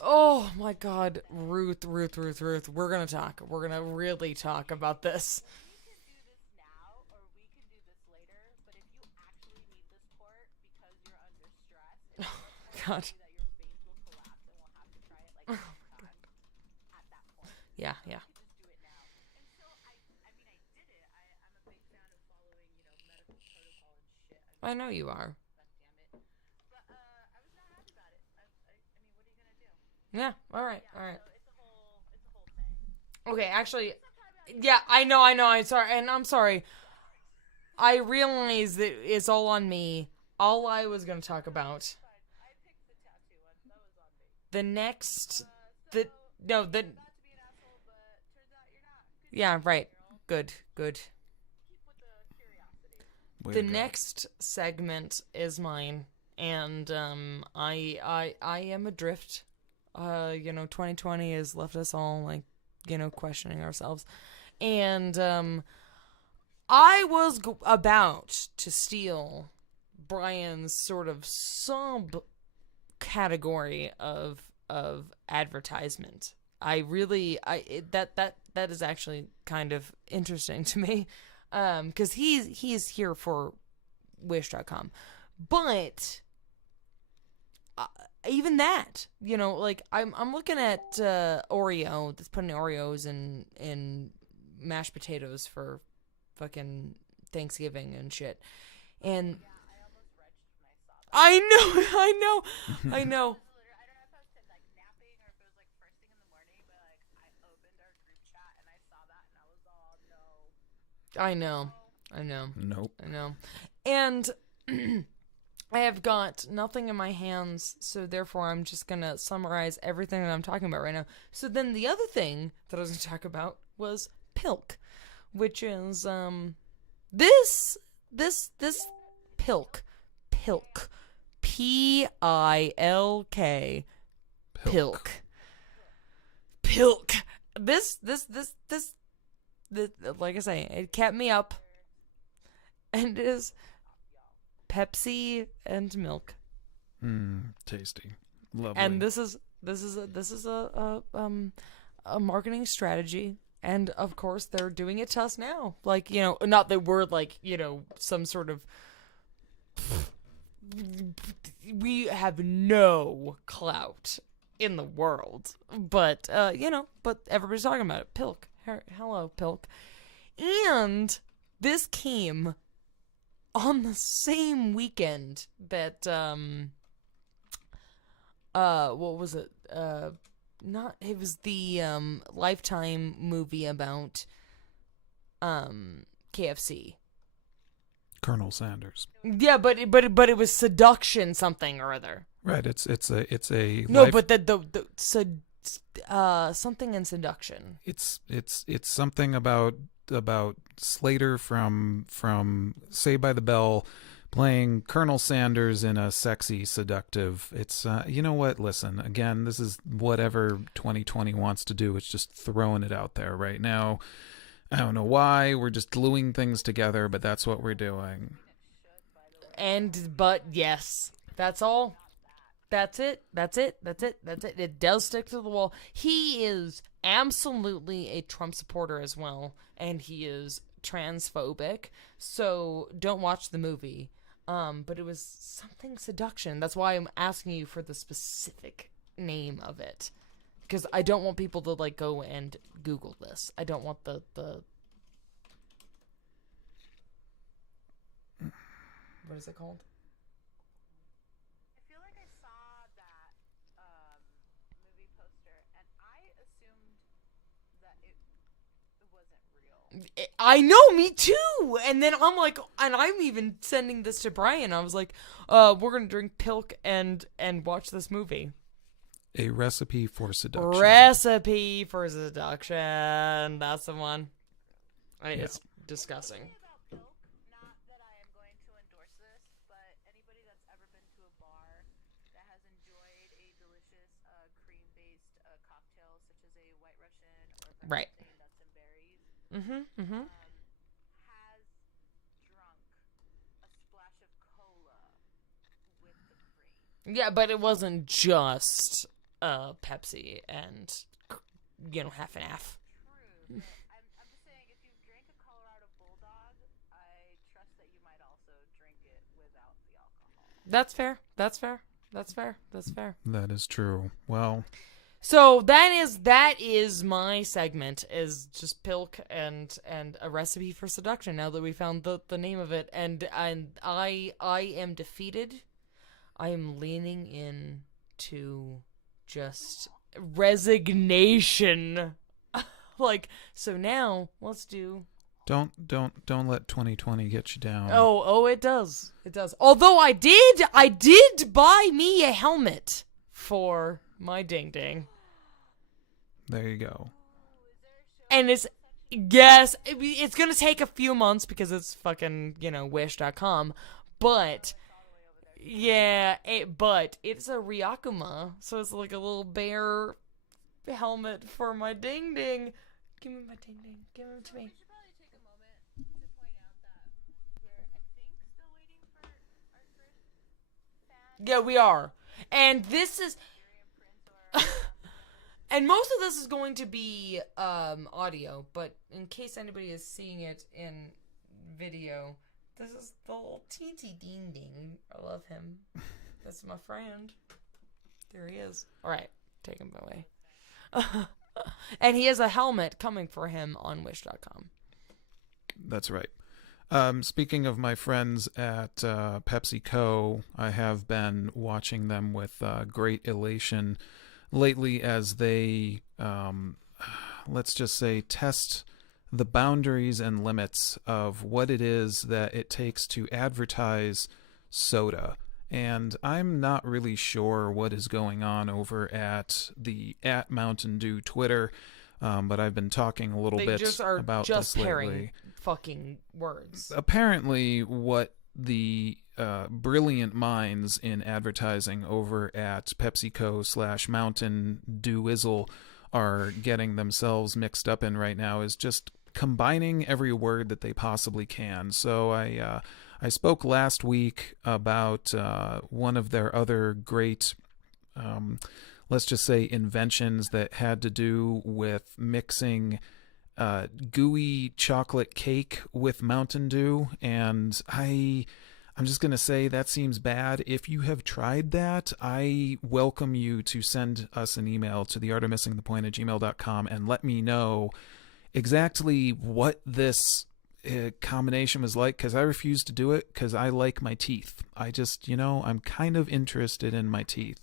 Oh my God, Ruth. We're gonna talk. We're gonna really talk about this. We can do this now, or we can do this later. But if you actually need this port because you're under stress, it's much more God. likely that your veins will collapse and we'll have to try it like 10 times at that point. Yeah. So we could just do it now. And so I mean, I did it. I'm a big fan of following, medical protocol and shit. I know you are. God damn it. But I was not happy about it. I mean, what are you gonna do? Yeah. All right. Yeah. All right. So it's a whole thing. Okay. Actually, So tell me about yeah. I know. I'm sorry, and I'm sorry. I realize that it's all on me. All I was gonna talk about fine. I picked the tattoo one. That was on me. the next. So The no. The not to be an asshole, but turns out you're not. Good yeah. job, Right. girl. Good. Keep with the curiosity. Way The to go. next segment is mine, and I am adrift. 2020 has left us all like, questioning ourselves, and I was about to steal Brian's sort of sub category of advertisement. That is actually kind of interesting to me, because he's here for Wish.com, but even that, like I'm looking at Oreo that's putting Oreos in mashed potatoes for fucking Thanksgiving and shit, and Yeah, I almost retched when I saw that. I know. I don't know if I was like napping or if it was like first thing in the morning, but like I opened our group chat and I saw that and I was all no. I know. Nope. And I have got nothing in my hands, so therefore I'm just gonna summarize everything that I'm talking about right now. So then the other thing that I was gonna talk about was Pilk, which is this Pilk, Pilk, Pilk. This, like I say, it kept me up, and it is Pepsi and milk. Tasty. Lovely. And this is a marketing strategy, and of course they're doing it to us now. Like, not that we're like, some sort of, we have no clout in the world, but but everybody's talking about it. Pilk. Hello, Pilk. And this came on the same weekend that what was it? Not it was the Lifetime movie about KFC. Colonel Sanders. Yeah, but it was seduction something or other. Right. It's a No, life- but the something in seduction. it's something about Slater from Saved by the Bell playing Colonel Sanders in a sexy, seductive. It's you know what? Listen, again, this is whatever 2020 wants to do. It's just throwing it out there right now. I don't know why. We're just gluing things together, but that's what we're doing. But yes, that's all. That's it. It does stick to the wall. He is absolutely a Trump supporter as well, and he is transphobic. So don't watch the movie. But it was something seduction. That's why I'm asking you for the specific name of it, because I don't want people to like go and Google this. I don't want the what is it called? I feel like I saw that movie poster and I assumed that it wasn't real. I know, me too. And then I'm like, and I'm even sending this to Brian. I was like, we're gonna drink Pilk and watch this movie. A recipe for seduction. Recipe for seduction. That's the one. It's disgusting. About Pilk, not that I am going to endorse this, but anybody that's ever been to a bar that has enjoyed a delicious cream-based cocktail, such as a White Russian or Right. nuts and berries, Mm-hmm. has drunk a splash of cola with the cream. Yeah, but it wasn't just Pepsi and half and half. True. But I'm just saying, if you drink a Colorado Bulldog, I trust that you might also drink it without the alcohol. That's fair. That's fair. That's fair. That's fair. That is true. Well, So that is my segment, is just Pilk and a recipe for seduction. Now that we found the name of it, and I am defeated. I am leaning in to just resignation. So now let's do. don't let 2020 get you down. Oh, it does. It does. Although I did buy me a helmet for my ding ding. There you go. And it's gonna take a few months because it's fucking, wish.com, but yeah, but it's a Ryakuma, so it's like a little bear helmet for my ding ding. Give me my ding ding. Give it to me. We should probably take a moment to point out that we're, I think, still waiting for our first fan. Yeah, we are. And this is Prince or and most of this is going to be audio, but in case anybody is seeing it in video, this is the little teensy ding ding. I love him. That's my friend. There he is. All right, take him away. And he has a helmet coming for him on wish.com. That's right. Speaking of my friends at PepsiCo, I have been watching them with great elation lately as they, let's just say, test the boundaries and limits of what it is that it takes to advertise soda. And I'm not really sure what is going on over at Mountain Dew Twitter, but I've been talking a little bit about this pairing fucking words. Apparently, what the brilliant minds in advertising over at PepsiCo / Mountain Dewizzle are getting themselves mixed up in right now is just combining every word that they possibly can. So I spoke last week about one of their other great, let's just say, inventions that had to do with mixing gooey chocolate cake with Mountain Dew, and I'm just going to say that seems bad. If you have tried that, I welcome you to send us an email to theartofmissingthepoint@gmail.com and let me know exactly what this combination was like, because I refuse to do it because I like my teeth. I just, I'm kind of interested in my teeth.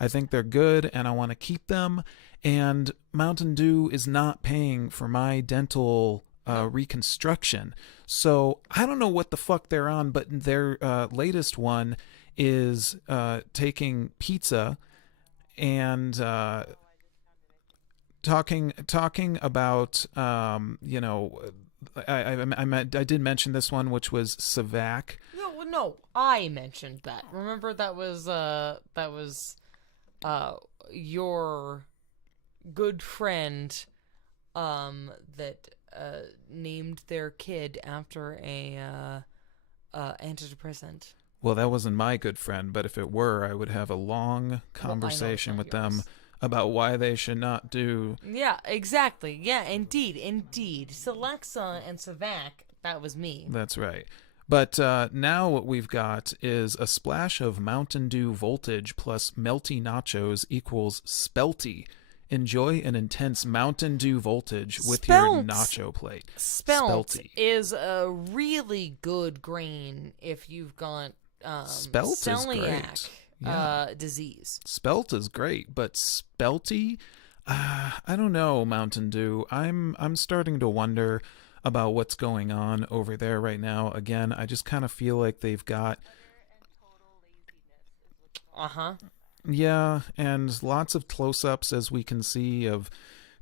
I think they're good and I want to keep them, and Mountain Dew is not paying for my dental reconstruction. So I don't know what the fuck they're on, but their latest one is taking pizza and talking about I did mention this one, which was Savac. No, I mentioned that. Remember that was your good friend that named their kid after a antidepressant. Well, that wasn't my good friend, but if it were, I would have a long conversation with them about why they should not do. Yeah, exactly. Yeah, indeed. Celexa and Savac, that was me. That's right. But now what we've got is a splash of Mountain Dew Voltage plus melty nachos equals spelty. Enjoy an intense Mountain Dew Voltage with your nacho plate. Spelt is a really good grain if you've got Spelt celiac disease. Spelt is great, but spelty, I don't know, Mountain Dew. I'm starting to wonder about what's going on over there right now. Again, I just kind of feel like they've got yeah, and lots of close-ups, as we can see, of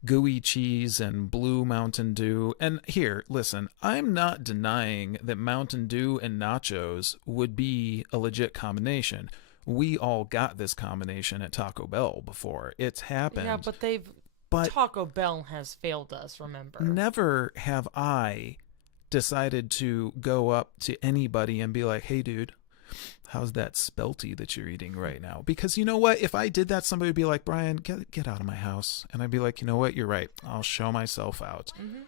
gooey cheese and blue Mountain Dew. And here, listen, I'm not denying that Mountain Dew and nachos would be a legit combination. We all got this combination at Taco Bell before. It's happened. Yeah, but Taco Bell has failed us, remember? Never have I decided to go up to anybody and be like, hey, dude, how's that spelty that you're eating right now? Because you know what? If I did that, somebody would be like, Brian, get out of my house. And I'd be like, you know what? You're right. I'll show myself out. Mm-hmm.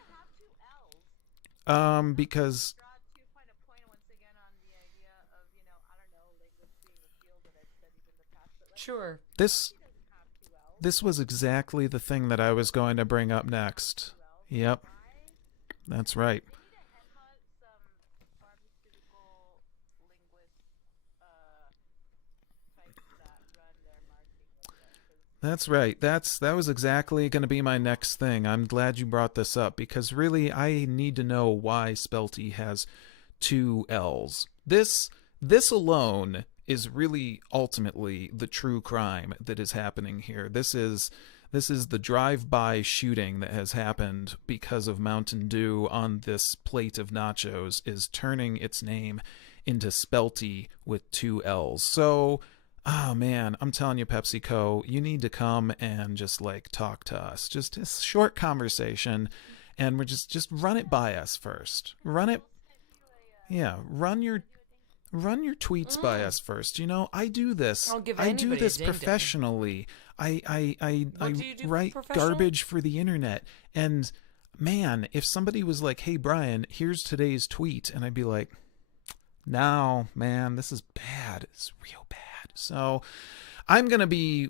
Because Draw to find a point once again on the idea of, I don't know, language being a field that I've studied in the past, but like Sure. this he doesn't have two L's. this was exactly the thing that I was going to bring up next. Yep, Why? that's right. They need to headhunt some pharmaceutical linguist types that run their marketing with them. 'Cause That's right. That was exactly going to be my next thing. I'm glad you brought this up because really I need to know why Spelty has two L's. This alone is really ultimately the true crime that is happening here. This is the drive-by shooting that has happened because of Mountain Dew on this plate of nachos is turning its name into Spelty with two L's. So oh man, I'm telling you, PepsiCo, you need to come and just like talk to us. Just a short conversation, and we're just run it by us first. Run it, yeah. Run your tweets by us first. You know, I do this. I'll give I do anybody a this ding-ding. professionally. I What do you do write professionally? garbage for the internet, and man, if somebody was like, "Hey Brian, here's today's tweet," and I'd be like, "No, man, this is bad. It's real bad." So I'm going to be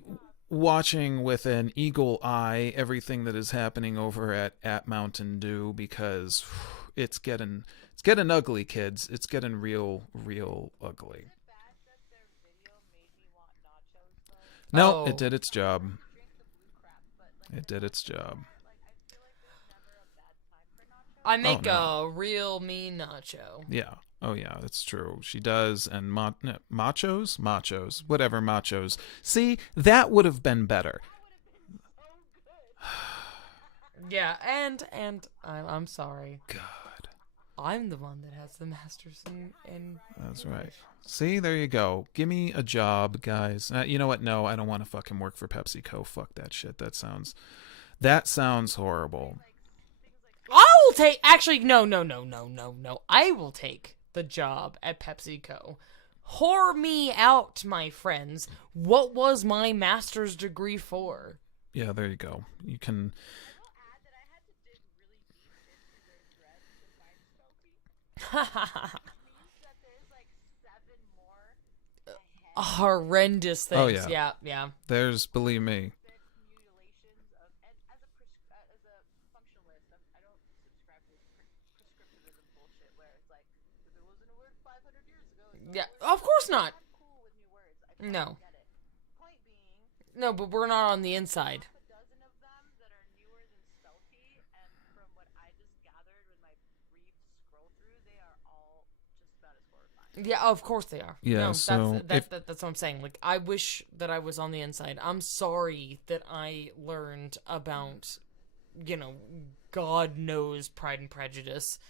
watching with an eagle eye everything that is happening over at Mountain Dew because it's getting ugly, kids. It's getting real ugly. Is it bad that their video made me want nachos though? No, Oh. it did its job. Drink the blue crap, but like It did its job. like I feel like there's never a bad time for nachos. I make no. a real mean nacho. Yeah. Oh yeah, that's true. She does. And machos, whatever machos. See, that would have been better. Yeah, and I'm sorry. God. I'm the one that has the masters in That's right. See, there you go. Give me a job, guys. You know what? No, I don't want to fucking work for PepsiCo. Fuck that shit. That sounds horrible. I will take. Actually, no. I will take the job at PepsiCo. Whore me out, my friends. What was my master's degree for? Yeah, there you go. You can. I will add that I had to dig really deep into their threads to find Spelky. Means that there's like 7 more ahead. Horrendous Oh, things. yeah. Yeah. There's, believe me. Bits, mutilations of, and as a functionalist, I don't subscribe to this prescriptivism bullshit where it's like if it wasn't a word 500 years ago. It's not Yeah, a word. of course not. I'm cool with new words. I totally No. get it. Point being, No, but we're not on the inside. a dozen of them that are newer than Spelky, and from what I just gathered with my brief scroll through, they are all just about as horrifying. Yeah, of course they are. Yeah, no, so that's what I'm saying. Like, I wish that I was on the inside. I'm sorry that I learned about, God knows Pride and Prejudice.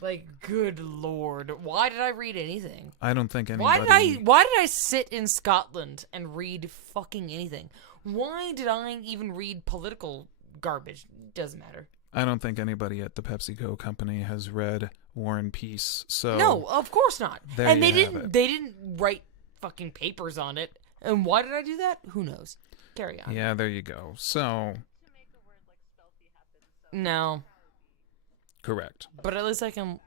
Like, good lord, why did I read anything? I don't think anybody. Why did I sit in Scotland and read fucking anything? Why did I even read political garbage? Doesn't matter. I don't think anybody at the PepsiCo company has read War and Peace. So No, of course not. There And you they have didn't. it. They didn't write fucking papers on it. And why did I do that? Who knows? Carry on. Yeah, there you go. So To make a word like Spelky happen, so No, correct, but at least I can.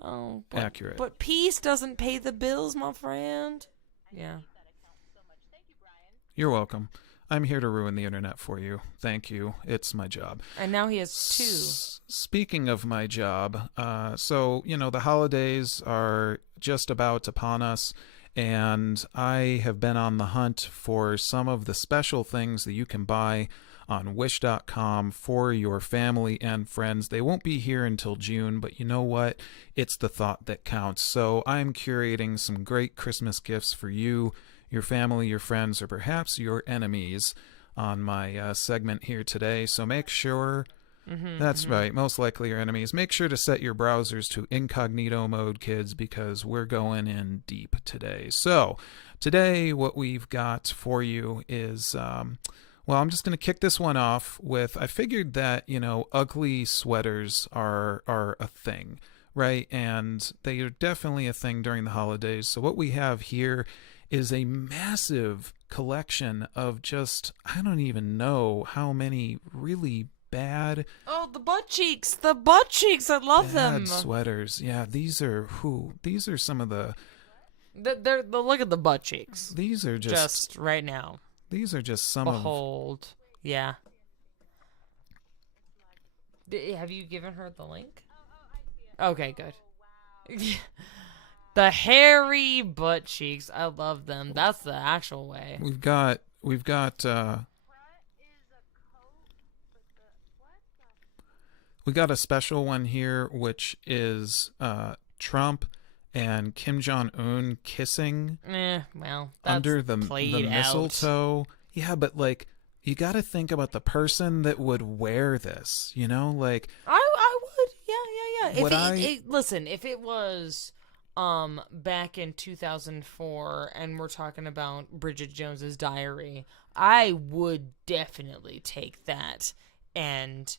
Oh, but, accurate. But peace doesn't pay the bills, my friend. Yeah. that accounts so much. Thank you, Brian. You're welcome. I'm here to ruin the internet for you. Thank you. It's my job. And now he has 2. Speaking of my job, so, the holidays are just about upon us, and I have been on the hunt for some of the special things that you can buy on Wish.com for your family and friends. They won't be here until June, but you know what? It's the thought that counts. So I'm curating some great Christmas gifts for you, your family, your friends, or perhaps your enemies on my segment here today. So make sure, that's right, most likely your enemies. Make sure to set your browsers to incognito mode, kids, because we're going in deep today. So today what we've got for you is, well, I'm just going to kick this one off with, I figured that, ugly sweaters are a thing, right? And they are definitely a thing during the holidays. So what we have here is a massive collection of just, I don't even know how many really bad Oh, the butt cheeks. The butt cheeks. I love them. sweaters. Yeah, these are some of the Look at the butt cheeks. these are Just right now. these are just some of Behold. Yeah. Have you given her the link? Okay, good. The hairy butt cheeks. I love them. That's the actual way. we've got we got a special one here, which is Trump and Kim Jong-un kissing Well, that's under the played out. mistletoe. Yeah, but like you got to think about the person that would wear this. You know, like I would. Yeah. Would Listen, if it was back in 2004 and we're talking about Bridget Jones's Diary, I would definitely take that and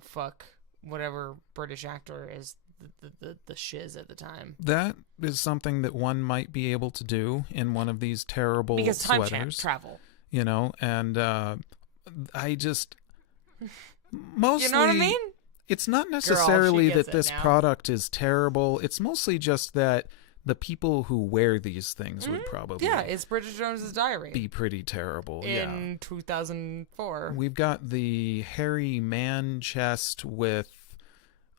fuck whatever British actor is the shiz at the time. that is something that one might be able to do in one of these terrible Because time sweaters. travel. And I just mostly, You know what I mean? it's not she necessarily gets that it this now. product is terrible. It's mostly just that the people who wear these things would probably Yeah, it's Bridget Jones's Diary be pretty terrible. in 2004. We've got the hairy man chest with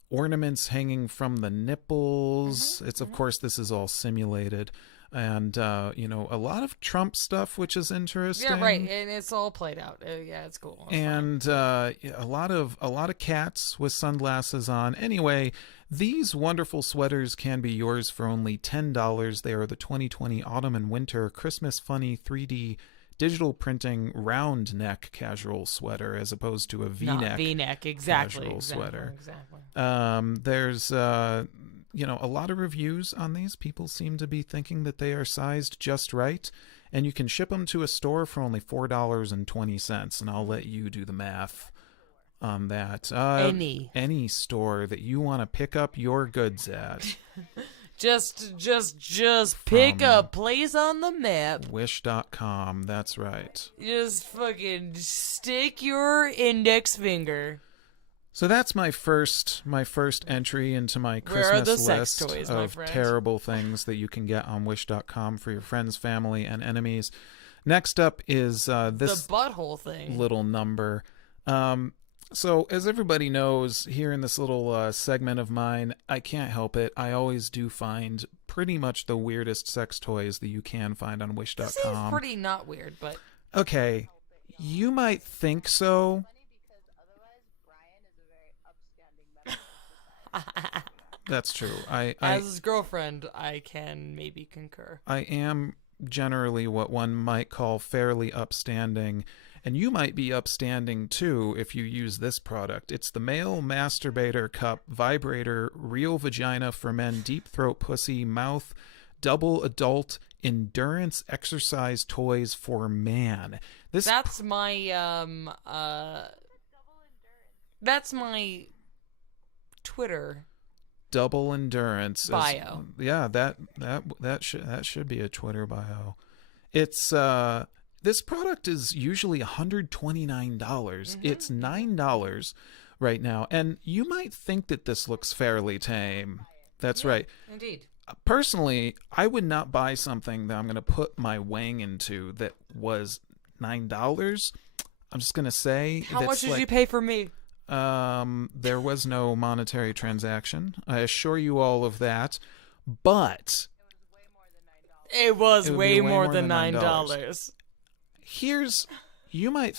ornaments hanging from the nipples. It's of course this is all simulated. And a lot of Trump stuff, which is interesting. Yeah, right, and it's all played out. Yeah, it's cool. It's And a lot of cats with sunglasses on. Anyway, these wonderful sweaters can be yours for only $10. They are the 2020 Autumn and Winter Christmas Funny 3D digital printing round neck casual sweater, as opposed to a V-neck. Not V-neck, exactly. casual sweater. Exactly. There's a lot of reviews on these. People seem to be thinking that they are sized just right, and you can ship them to a store for only $4.20, and I'll let you do the math on that. Any store that you want to pick up your goods at. Just pick a place on the map. Wish.com, that's right. Just fucking stick your index finger. So that's my first entry into my Where are the Christmas sex list toys, my of friend? terrible things that you can get on Wish.com for your friends, family, and enemies. Next up is this The butthole thing. little number. So as everybody knows, here in this little segment of mine, I can't help it. I always do find pretty much the weirdest sex toys that you can find on Wish.com. This is pretty not weird, but Okay, you might think so. That's true. as his girlfriend, I can maybe concur. I am generally what one might call fairly upstanding, and you might be upstanding too if you use this product. It's the Male Masturbator Cup Vibrator Real Vagina for Men Deep Throat Pussy Mouth Double Adult Endurance Exercise Toys for Man. That's my Twitter double endurance bio. That should be a Twitter bio. It's this product is usually $129. It's $9 right now, and you might think that this looks fairly tame. That's right. Indeed. Personally, I would not buy something that I'm going to put my wang into that was $9. I'm just going to say, how much did you pay for me? There was no monetary transaction. I assure you all of that. But it was way be more than $9. You might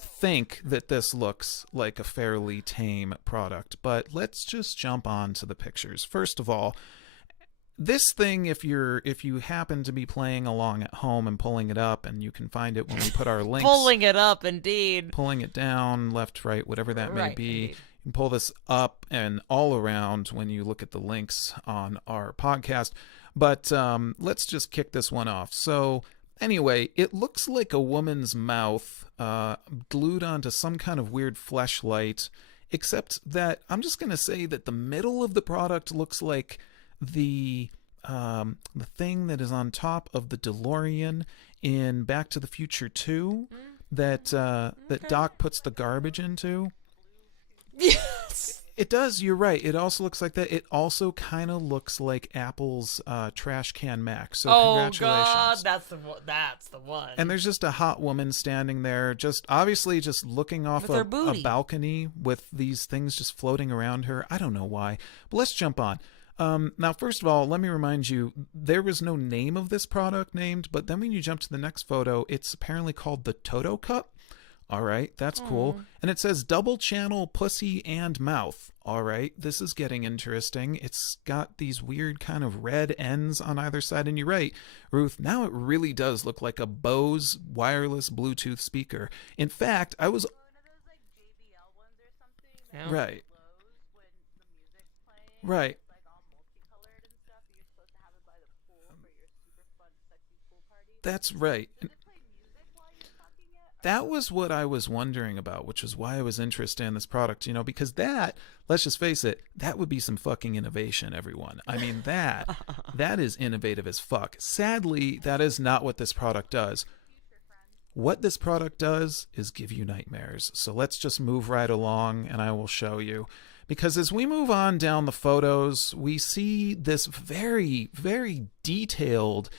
think that this looks like a fairly tame product, but let's just jump on to the pictures. First of all, this thing, if you happen to be playing along at home and pulling it up, and you can find it when we put our links. Pulling it up, indeed. Pulling it down, left, right, whatever that may be. Indeed. You can pull this up and all around when you look at the links on our podcast. But let's just kick this one off. So anyway, it looks like a woman's mouth glued onto some kind of weird fleshlight, except that I'm just going to say that the middle of the product looks like the thing that is on top of the DeLorean in Back to the Future 2 that Doc puts the garbage into. Yes. It does. You're right. It also looks like that. It also kind of looks like Apple's trash can Mac. So congratulations. God, that's the one. And there's just a hot woman standing there, just obviously just looking off With her a booty. balcony with these things just floating around her. I don't know why. But let's jump on. Now, first of all, let me remind you, there was no name of this product named, but then when you jump to the next photo, it's apparently called the Toto Cup. All right, that's cool. And it says double channel pussy and mouth. All right, this is getting interesting. It's got these weird kind of red ends on either side. And you're right, Ruth, now it really does look like a Bose wireless Bluetooth speaker. In fact, I was... One of those like JBL ones or something that Right. glows when the music's playing. Right. It's like all multicolored and stuff. You're supposed to have it by the pool for your super fun, sexy pool party. That's right. Does it play music while you're fucking it? That was what I was wondering about, which is why I was interested in this product, because that, let's just face it, that would be some fucking innovation, everyone. I mean, that is innovative as fuck. Sadly, that is not what this product does. What this product does is give you nightmares. So let's just move right along and I will show you. Because as we move on down the photos, we see this very, very detailed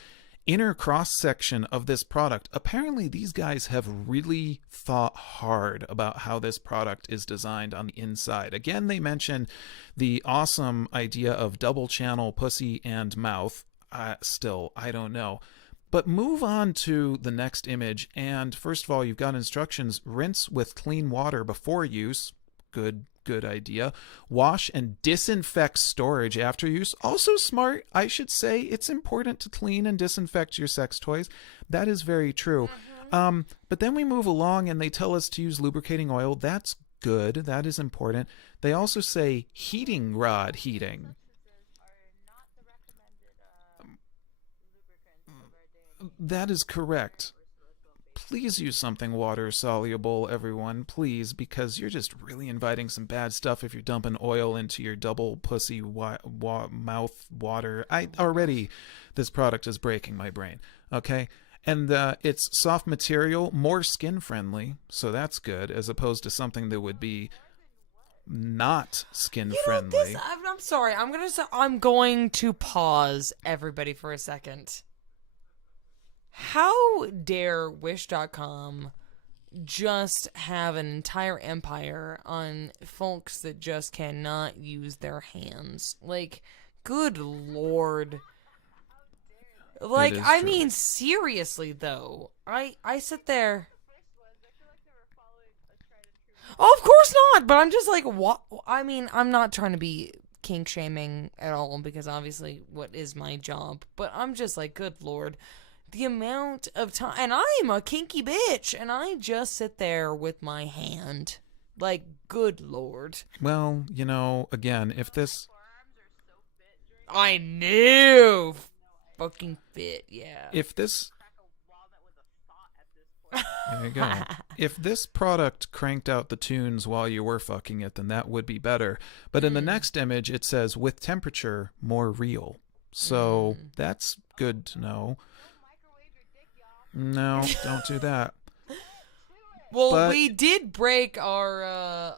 inner cross section of this product. Apparently these guys have really thought hard about how this product is designed on the inside. Again, they mention the awesome idea of double channel pussy and mouth. Still, I don't know. But move on to the next image, and first of all, you've got instructions: rinse with clean water before use. Good idea. Wash and disinfect storage after use. Also smart, I should say. It's important to clean and disinfect your sex toys. That is very true. But then we move along and they tell us to use lubricating oil. That's good. That is important. They also say heating rod heating. Substances are not the recommended lubricants of our day and age. That is correct. Please use something water soluble, everyone, please, because you're just really inviting some bad stuff if you're dumping oil into your double pussy mouth water. This product is breaking my brain. Okay. And it's soft material, more skin friendly, so that's good, as opposed to something that would be not skin friendly. I'm sorry. I'm going to pause everybody for a second. How dare Wish.com just have an entire empire on folks that just cannot use their hands? Like, good lord. Like, I mean, seriously, though. I sit there... Oh, of course not! But I'm just like, what? I mean, I'm not trying to be kink shaming at all, because obviously what is my job? But I'm just like, good lord. The amount of time, and I'm a kinky bitch, and I just sit there with my hand. Like, good lord. Well, again, if this... I knew! Fucking fit, yeah. If this... There you go. If this product cranked out the tunes while you were fucking it, then that would be better. But in the next image, it says, with temperature, more real. So that's good to know. No, don't do that. Well, we did break the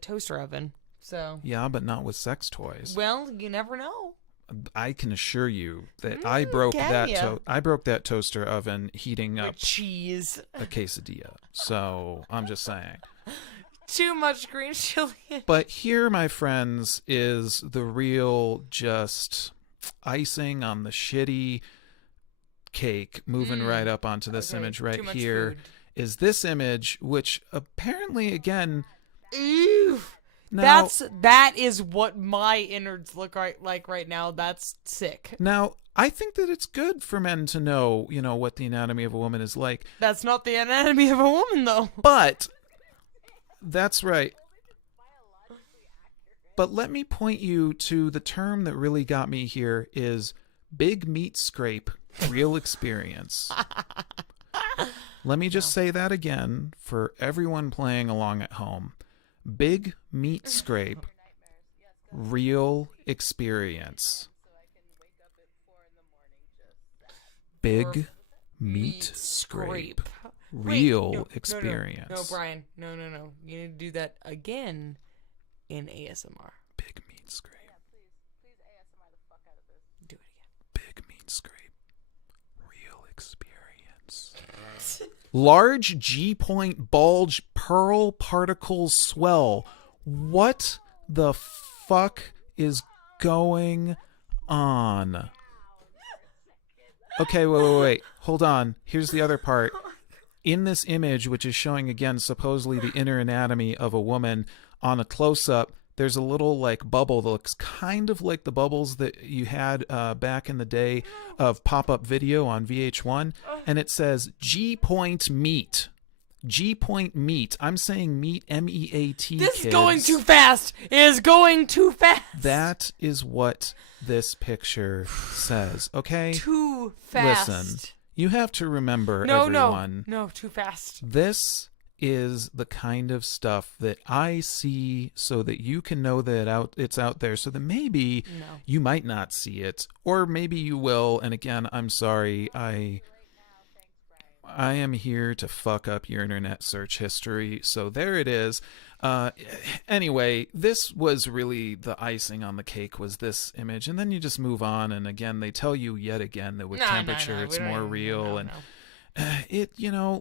toaster oven, so. Yeah, but not with sex toys. Well, you never know. I can assure you that I broke that toaster oven heating up with cheese, a quesadilla. So I'm just saying. Too much green chili. But here, my friends, is the real just icing on the shitty cake. Moving right up onto this image right here food. Is this image, which apparently, again, Ew. now, that is what my innards look like right now. That's sick. Now, I think that it's good for men to know, what the anatomy of a woman is like. That's not the anatomy of a woman, though. But that's right. But let me point you to the term that really got me here is big meat scrape, real experience. Let me just say that again for everyone playing along at home. Big meat scrape, Your nightmares. Yes, go ahead. real experience. So I can wake up at 4 in the morning just sad. Big Meat meat scrape, Wait, real no, experience. No, Brian. No. You need to do that again in ASMR. Big meat scrape, Yeah, please ASMR the fuck out of this. Do it again. big meat scrape, real experience. Large G-point bulge pearl particles swell. What the fuck is going on? Okay, wait. Hold on. Here's the other part. In this image, which is showing again supposedly the inner anatomy of a woman on a close-up, there's a little like bubble that looks kind of like the bubbles that you had back in the day of pop-up video on VH1, and it says G-point meat. G-point meat. I'm saying meat, M-E-A-T. This is kids. going too fast. It is going too fast. That is what this picture says. Okay. Too fast. Listen, you have to remember, No, everyone. no, too fast. This is the kind of stuff that I see so that you can know that it's out there, so that maybe No. you might not see it, or maybe you will. And again, I'm sorry. I am here to fuck up your internet search history. So there it is. Anyway, this was really the icing on the cake, was this image. And then you just move on. And again, they tell you yet again that with temperature, it's more real. And it,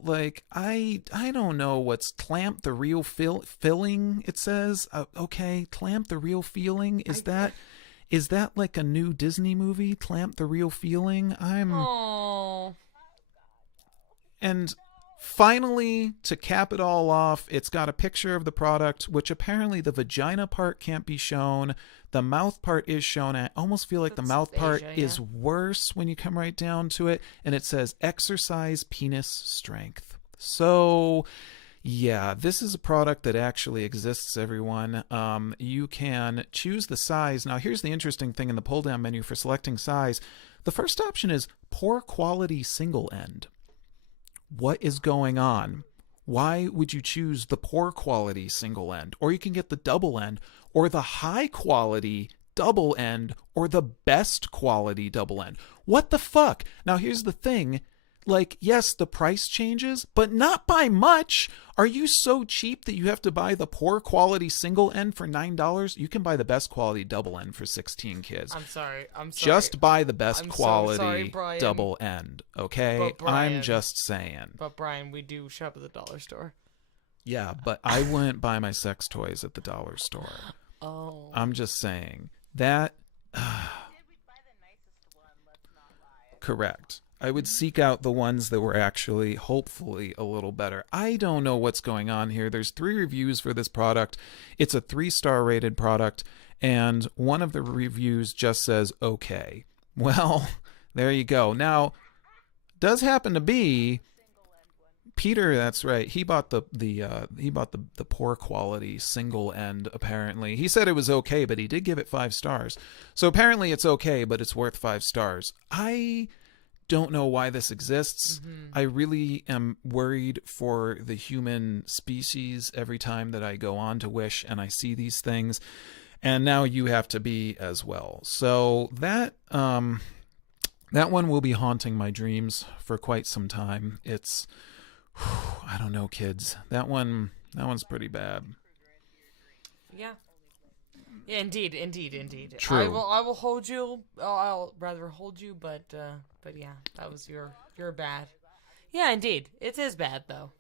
like, I don't know what's clamp the real filling, it says. Okay, clamp the real feeling. Is that like a new Disney movie, Clamp the Real Feeling? Oh. And finally, to cap it all off, it's got a picture of the product, which apparently the vagina part can't be shown. The mouth part is shown. I almost feel like the mouth part is worse when you come right down to it. And it says exercise penis strength. So, yeah, this is a product that actually exists, everyone. You can choose the size. Now, here's the interesting thing in the pull-down menu for selecting size. The first option is poor quality single end. What is going on? Why would you choose the poor quality single end? Or you can get the double end, or the high quality double end, or the best quality double end. What the fuck? Now here's the thing. Like, yes, the price changes, but not by much. Are you so cheap that you have to buy the poor quality single end for $9? You can buy the best quality double end for 16, kids. I'm sorry. Just buy the best I'm so quality sorry, Brian. double end, okay? But Brian- I'm just saying. But Brian, we do shop at the dollar store. Yeah, but I wouldn't buy my sex toys at the dollar store. Oh. I'm just saying. That... Did we buy the nicest one? Let's not lie. Correct. I would seek out the ones that were actually, hopefully, a little better. I don't know what's going on here. There's 3 reviews for this product. It's a 3-star rated product, and one of the reviews just says, okay. Well, there you go. Now, does happen to be Peter, that's right. He bought the poor quality single end, apparently. He said it was okay, but he did give it 5 stars. So apparently it's okay, but it's worth 5 stars. I don't know why this exists. I really am worried for the human species every time that I go on to Wish and I see these things. And now you have to be as well. So that one will be haunting my dreams for quite some time. It's, I don't know, kids. That one's pretty bad. Yeah. Yeah, indeed. True. I will hold you. I'll rather hold you, but yeah, that was your bad. Yeah, indeed, it is bad though.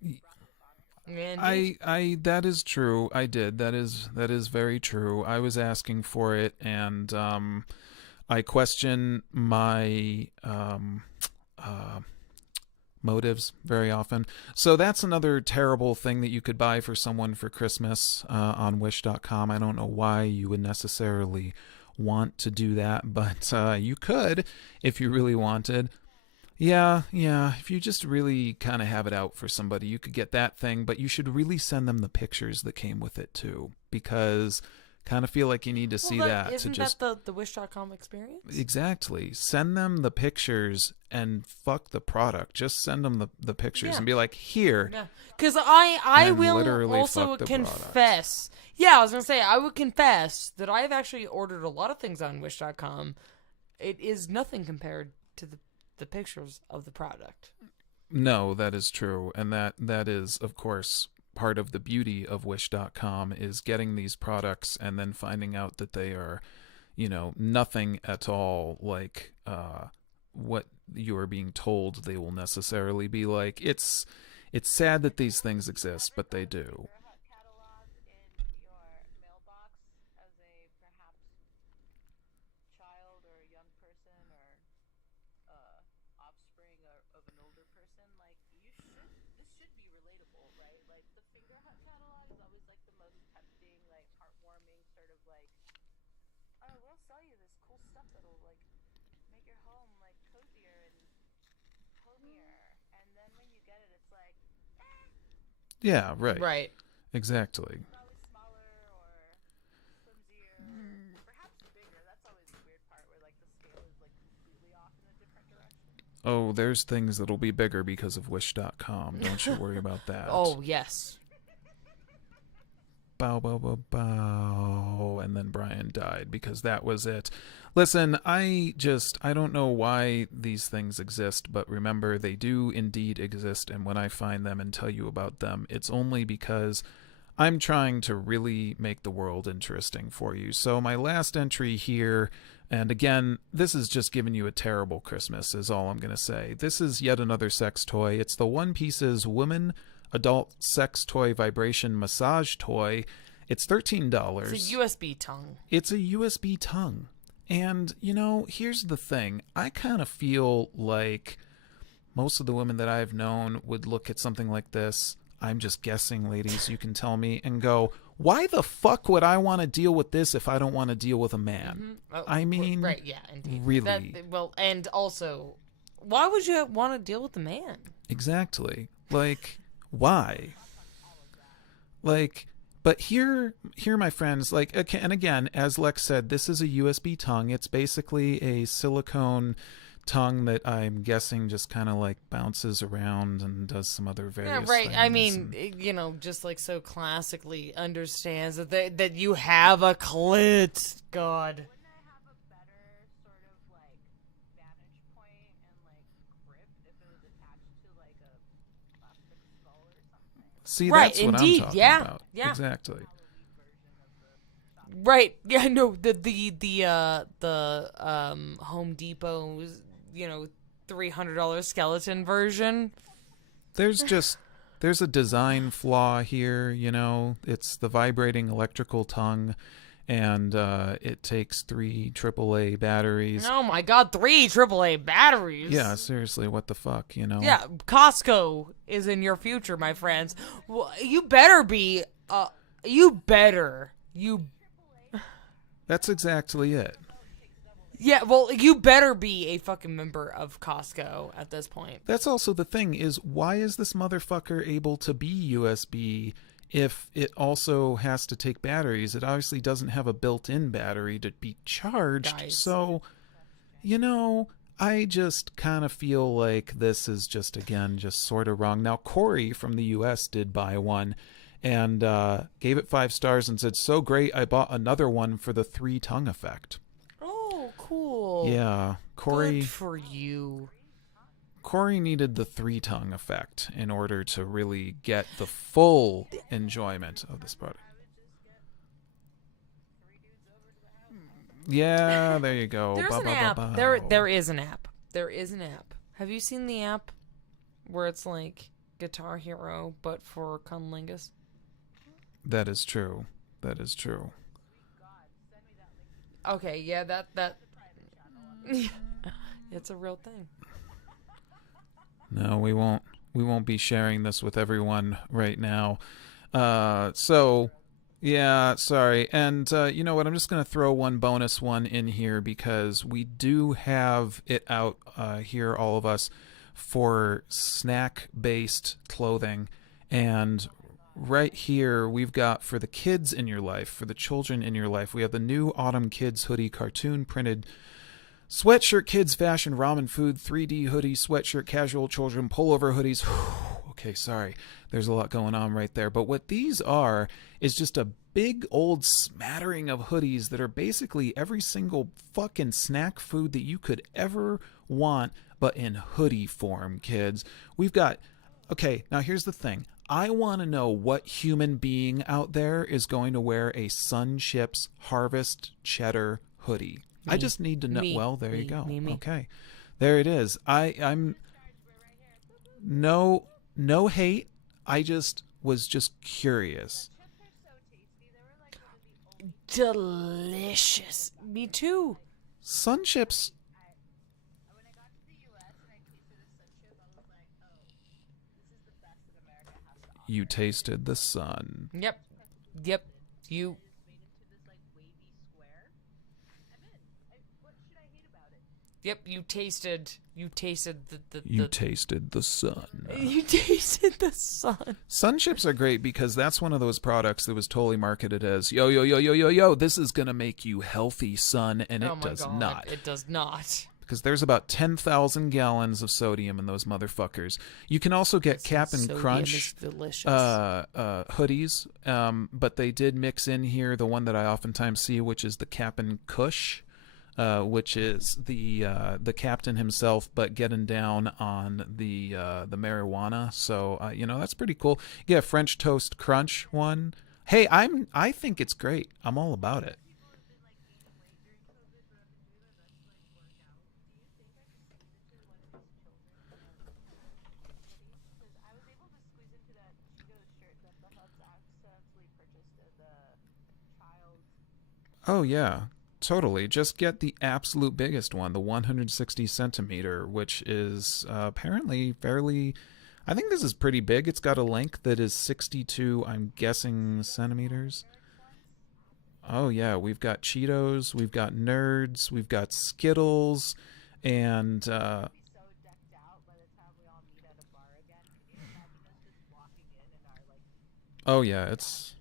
Yeah, I that is true. I did. That is very true. I was asking for it, and I question my motives very often. So that's another terrible thing that you could buy for someone for Christmas on Wish.com. I don't know why you would necessarily want to do that, but you could if you really wanted. Yeah, if you just really kind of have it out for somebody, you could get that thing, but you should really send them the pictures that came with it too, because Kind of feel like you need to see that isn't to just that the Wish.com experience? exactly send them the pictures and fuck the product. Just send them the pictures Yeah. and be like, here. Yeah, because I And will literally also fuck the confess. Yeah, I was gonna say I would confess that I've actually ordered a lot of things on Wish.com. It is nothing compared to the pictures of the product. No, that is true. And that is, of course, part of the beauty of Wish.com is getting these products and then finding out that they are, nothing at all like what you are being told they will necessarily be like. It's sad that these things exist, but they do. Catalog in your mailbox as a perhaps child or a young person or offspring of an older person, like this should be relatable, right? Like the finger hut catalog is always like the most tempting, like heartwarming sort of like, oh, we'll sell you this cool stuff that'll like make your home like cozier and homier, and then when you get it, it's like, Yeah, right. Right. Exactly. probably smaller or flimsier, or perhaps bigger. That's always the weird part where like the scale is like completely off in a different direction. Oh, there's things that'll be bigger because of Wish.com. Don't you worry about that. Oh yes. Bow, bow, bow, bow. And then Brian died because that was it. Listen, I don't know why these things exist, but remember, they do indeed exist. And when I find them and tell you about them, it's only because I'm trying to really make the world interesting for you. So my last entry here, and again, this is just giving you a terrible Christmas, is all I'm going to say. This is yet another sex toy. It's the One Piece's Woman Adult Sex Toy Vibration Massage Toy. It's $13. It's a USB tongue. It's a USB tongue. And, here's the thing. I kind of feel like most of the women that I've known would look at something like this. I'm just guessing, ladies, you can tell me, and go, why the fuck would I want to deal with this if I don't want to deal with a man? Mm-hmm. Oh, I mean, right, yeah, indeed. really. And also, why would you want to deal with the man? Exactly. Like, why? Like, but here, my friends, like, and again, as Lex said, this is a USB tongue. It's basically a silicone tongue that I'm guessing just kind of like bounces around and does some other various right. things. I mean, just like so classically understands that you have a clit. God. Wouldn't it have a better sort of like vantage point and like grip if it was attached to like a plastic skull or something? See, Right, that's what indeed, I'm talking yeah, about. yeah. Exactly. Right. Yeah. No. The Home Depot's $300 skeleton version. There's a design flaw here, It's the vibrating electrical tongue, and it takes 3 AAA batteries. Oh my God! 3 AAA batteries. Yeah, seriously, what the fuck, Yeah. Costco is in your future, my friends. Well, you better be. That's exactly it. Yeah, well, you better be a fucking member of Costco at this point. That's also the thing, is why is this motherfucker able to be USB if it also has to take batteries? It obviously doesn't have a built-in battery to be charged. Guys. So, I just kind of feel like this is just sort of wrong. Now, Corey from the US did buy one and gave it 5 stars and said, so great, I bought another one for the 3 tongue effect. Oh, cool. Yeah, Corey. Good for you. Corey needed the 3 tongue effect in order to really get the full enjoyment of this product. Yeah, there you go. There's an app. There is an app. There is an app. Have you seen the app where it's like Guitar Hero but for cunnilingus? That is true. That is true. Okay, yeah, that it's a real thing. No, we won't be sharing this with everyone right now. So yeah, sorry. And you know what? I'm just going to throw one bonus one in here because we do have it out here, all of us, for snack-based clothing. And right here, we've got for the kids in your life, for the children in your life, we have the new Autumn Kids hoodie, cartoon printed sweatshirt, kids, fashion, ramen food, 3D hoodie, sweatshirt, casual, children, pullover hoodies. Okay, sorry. There's a lot going on right there. But what these are is just a big old smattering of hoodies that are basically every single fucking snack food that you could ever want, but in hoodie form, kids. We've got... Okay, now here's the thing. I want to know what human being out there is going to wear a Sun Chips Harvest Cheddar hoodie. Me. I just need to know. Me. Well, there Me. you go. Me. Okay, there it is. I'm no hate. I just was just curious. Delicious. Me too. Sun Chips. When I got to the U.S. and I tasted a sun chip, I was like, oh, this is the best that America has to offer. You tasted the sun. Yep. You. Made into this like wavy square. I'm in. What should I hate about it? Yep. You tasted. You tasted the. You tasted the sun. You tasted the sun. Sun Chips are great because that's one of those products that was totally marketed as yo, this is gonna make you healthy, son, and it Oh my does God, not. It does not. Because there's about 10,000 gallons of sodium in those motherfuckers. You can also get Cap and Sodium Crunch is delicious. hoodies, but they did mix in here the one that I oftentimes see, which is the Cap and Kush, which is the captain himself, but getting down on the marijuana. So that's pretty cool. Yeah, French Toast Crunch one. Hey, I think it's great. I'm all about it. Oh, yeah, totally. Just get the absolute biggest one, the 160 centimeter, which is apparently fairly... I think this is pretty big. It's got a length that is 62, I'm guessing, centimeters. Oh, yeah, we've got Cheetos, we've got Nerds, we've got Skittles, and... Oh, yeah, it's...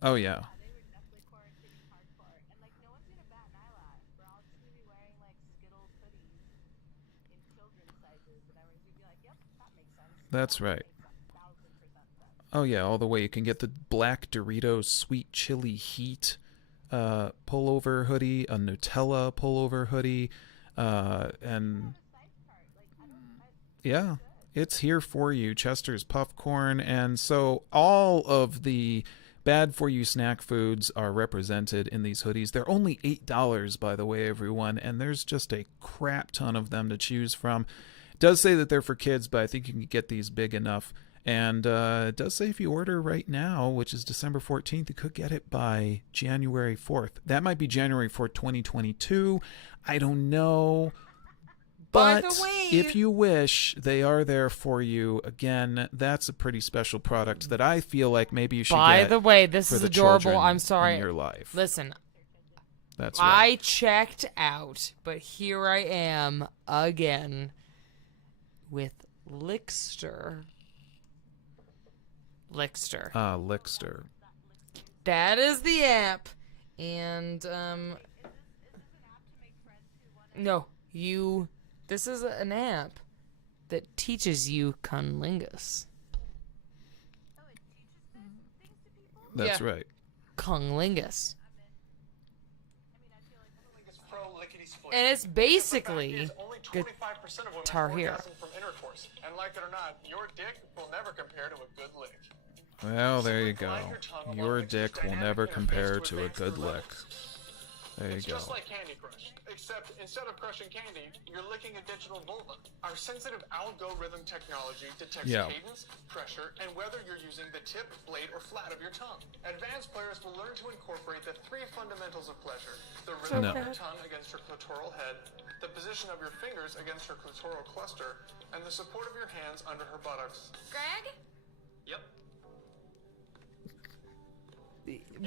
Oh, yeah. They were definitely quarantining hardcore. And, like, no one's gonna bat an eyelash. We're all just gonna be wearing, like, Skittles hoodies in children's sizes. And everyone's gonna be like, yep, that makes sense. That's right. Makes 1,000% sense. Oh, yeah, all the way. You can get the black Doritos Sweet Chili Heat pullover hoodie, a Nutella pullover hoodie, and... Yeah, it's here for you. Chester's Popcorn. And so all of the bad for you snack foods are represented in these hoodies. They're only $8, by the way, everyone, and there's just a crap ton of them to choose from. It does say that they're for kids, but I think you can get these big enough. And it does say if you order right now, which is December 14th, you could get it by January 4th. That might be January 4th, 2022. I don't know. By But the way, if you wish, they are there for you. Again, that's a pretty special product that I feel like maybe you should by get the way, this for is the adorable. children I'm sorry. in your life. Listen, That's right. I checked out, but here I am again with Lixter. Lixter. That is the app. And no, this is an app that teaches you cunnilingus. That's Yeah. right. Cunnilingus. And it's basically Guitar Hero. And like it or not, your dick will never compare to a good lick. Well, there you go. Your dick will never compare to a good lick. There you It's go. just like Candy Crush, except instead of crushing candy, you're licking a digital vulva. Our sensitive algorithm technology detects cadence, pressure, and whether you're using the tip, blade, or flat of your tongue. Advanced players will learn to incorporate the three fundamentals of pleasure: the rhythm of your tongue against your clitoral head, the position of your fingers against her clitoral cluster, and the support of your hands under her buttocks. Greg? Yep.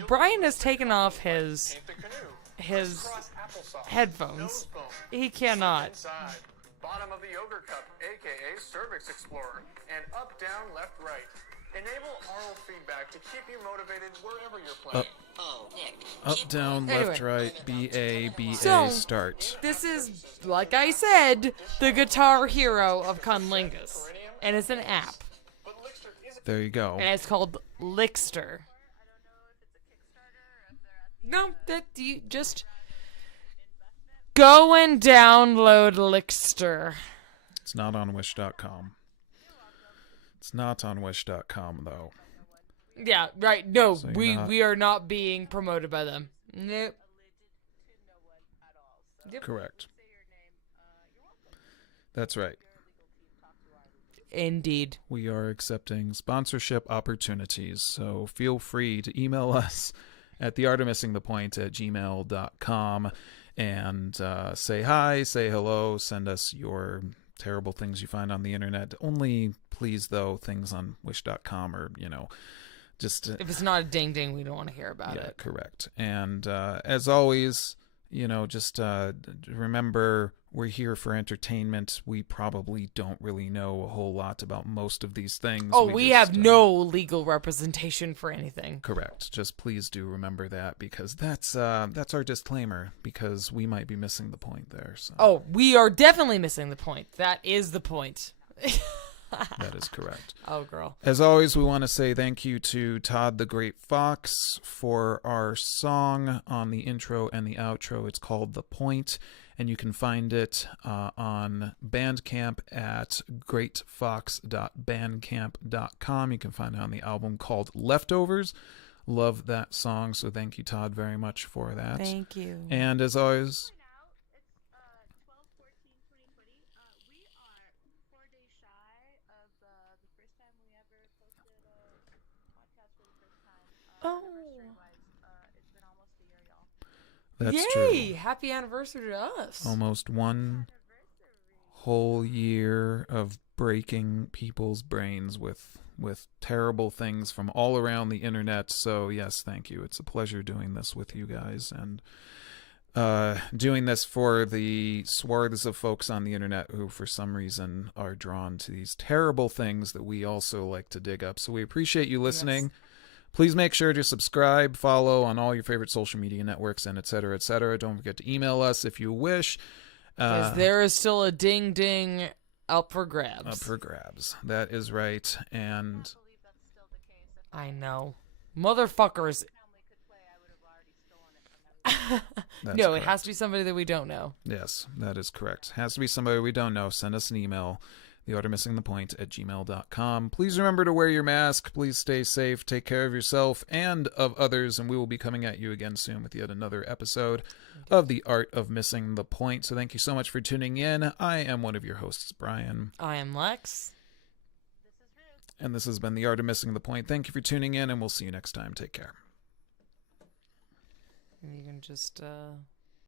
Brian has taken off his Paint the canoe. his Crisscross applesauce. headphones. Nose bone. He cannot. Inside. bottom of the yogurt cup, aka cervix explorer, and up, down, left, right. Enable oral feedback to keep you motivated wherever you're playing. Up, down, left, Anyway. right, B-A, So- start. This is, like I said, the Guitar Hero of Conlingus. And it's an app. But Lixter isn't. There you go. And it's called Lixter. No, that you just go and download Lixter. It's not on Wish.com. It's not on Wish.com, though. Yeah, right. No, So you're we not- we are not being promoted by them. Nope. Yep. Correct. That's right. Indeed. We are accepting sponsorship opportunities, so feel free to email us at theartofmissingthepoint@gmail.com and say hi, say hello, send us your terrible things you find on the internet. Only, please, though, things on wish.com or, just... If it's not a ding ding, we don't want to hear about yeah, it. correct. And as always, just remember, we're here for entertainment. We probably don't really know a whole lot about most of these things. Oh, we just, have no legal representation for anything. Correct. Just please do remember that, because that's our disclaimer, because we might be missing the point there. So. Oh, we are definitely missing the point. That is the point. That is correct. Oh, girl. As always, we want to say thank you to Todd the Great Fox for our song on the intro and the outro. It's called The Point, and you can find it on Bandcamp at greatfox.bandcamp.com. You can find it on the album called Leftovers. Love that song, so thank you, Todd, very much for that. Thank you. And as always... Oh. That's Yay! true. Happy anniversary to us. Almost 1 whole year of breaking people's brains with terrible things from all around the internet. So yes, thank you. It's a pleasure doing this with you guys, and doing this for the swaths of folks on the internet who for some reason are drawn to these terrible things that we also like to dig up. So we appreciate you listening. Yes. Please make sure to subscribe, follow on all your favorite social media networks, and et cetera, et cetera. Don't forget to email us if you wish. Because there is still a ding ding up for grabs. Up for grabs. That is right. And I know. Motherfuckers. that's No, correct. it has to be somebody that we don't know. Yes, that is correct. Has to be somebody we don't know. Send us an email, theartofmissingthepoint@gmail.com. Please remember to wear your mask. Please stay safe. Take care of yourself and of others. And we will be coming at you again soon with yet another episode of The Art of Missing the Point. So thank you so much for tuning in. I am one of your hosts, Brian. I am Lex. And this has been The Art of Missing the Point. Thank you for tuning in, and we'll see you next time. Take care. You can just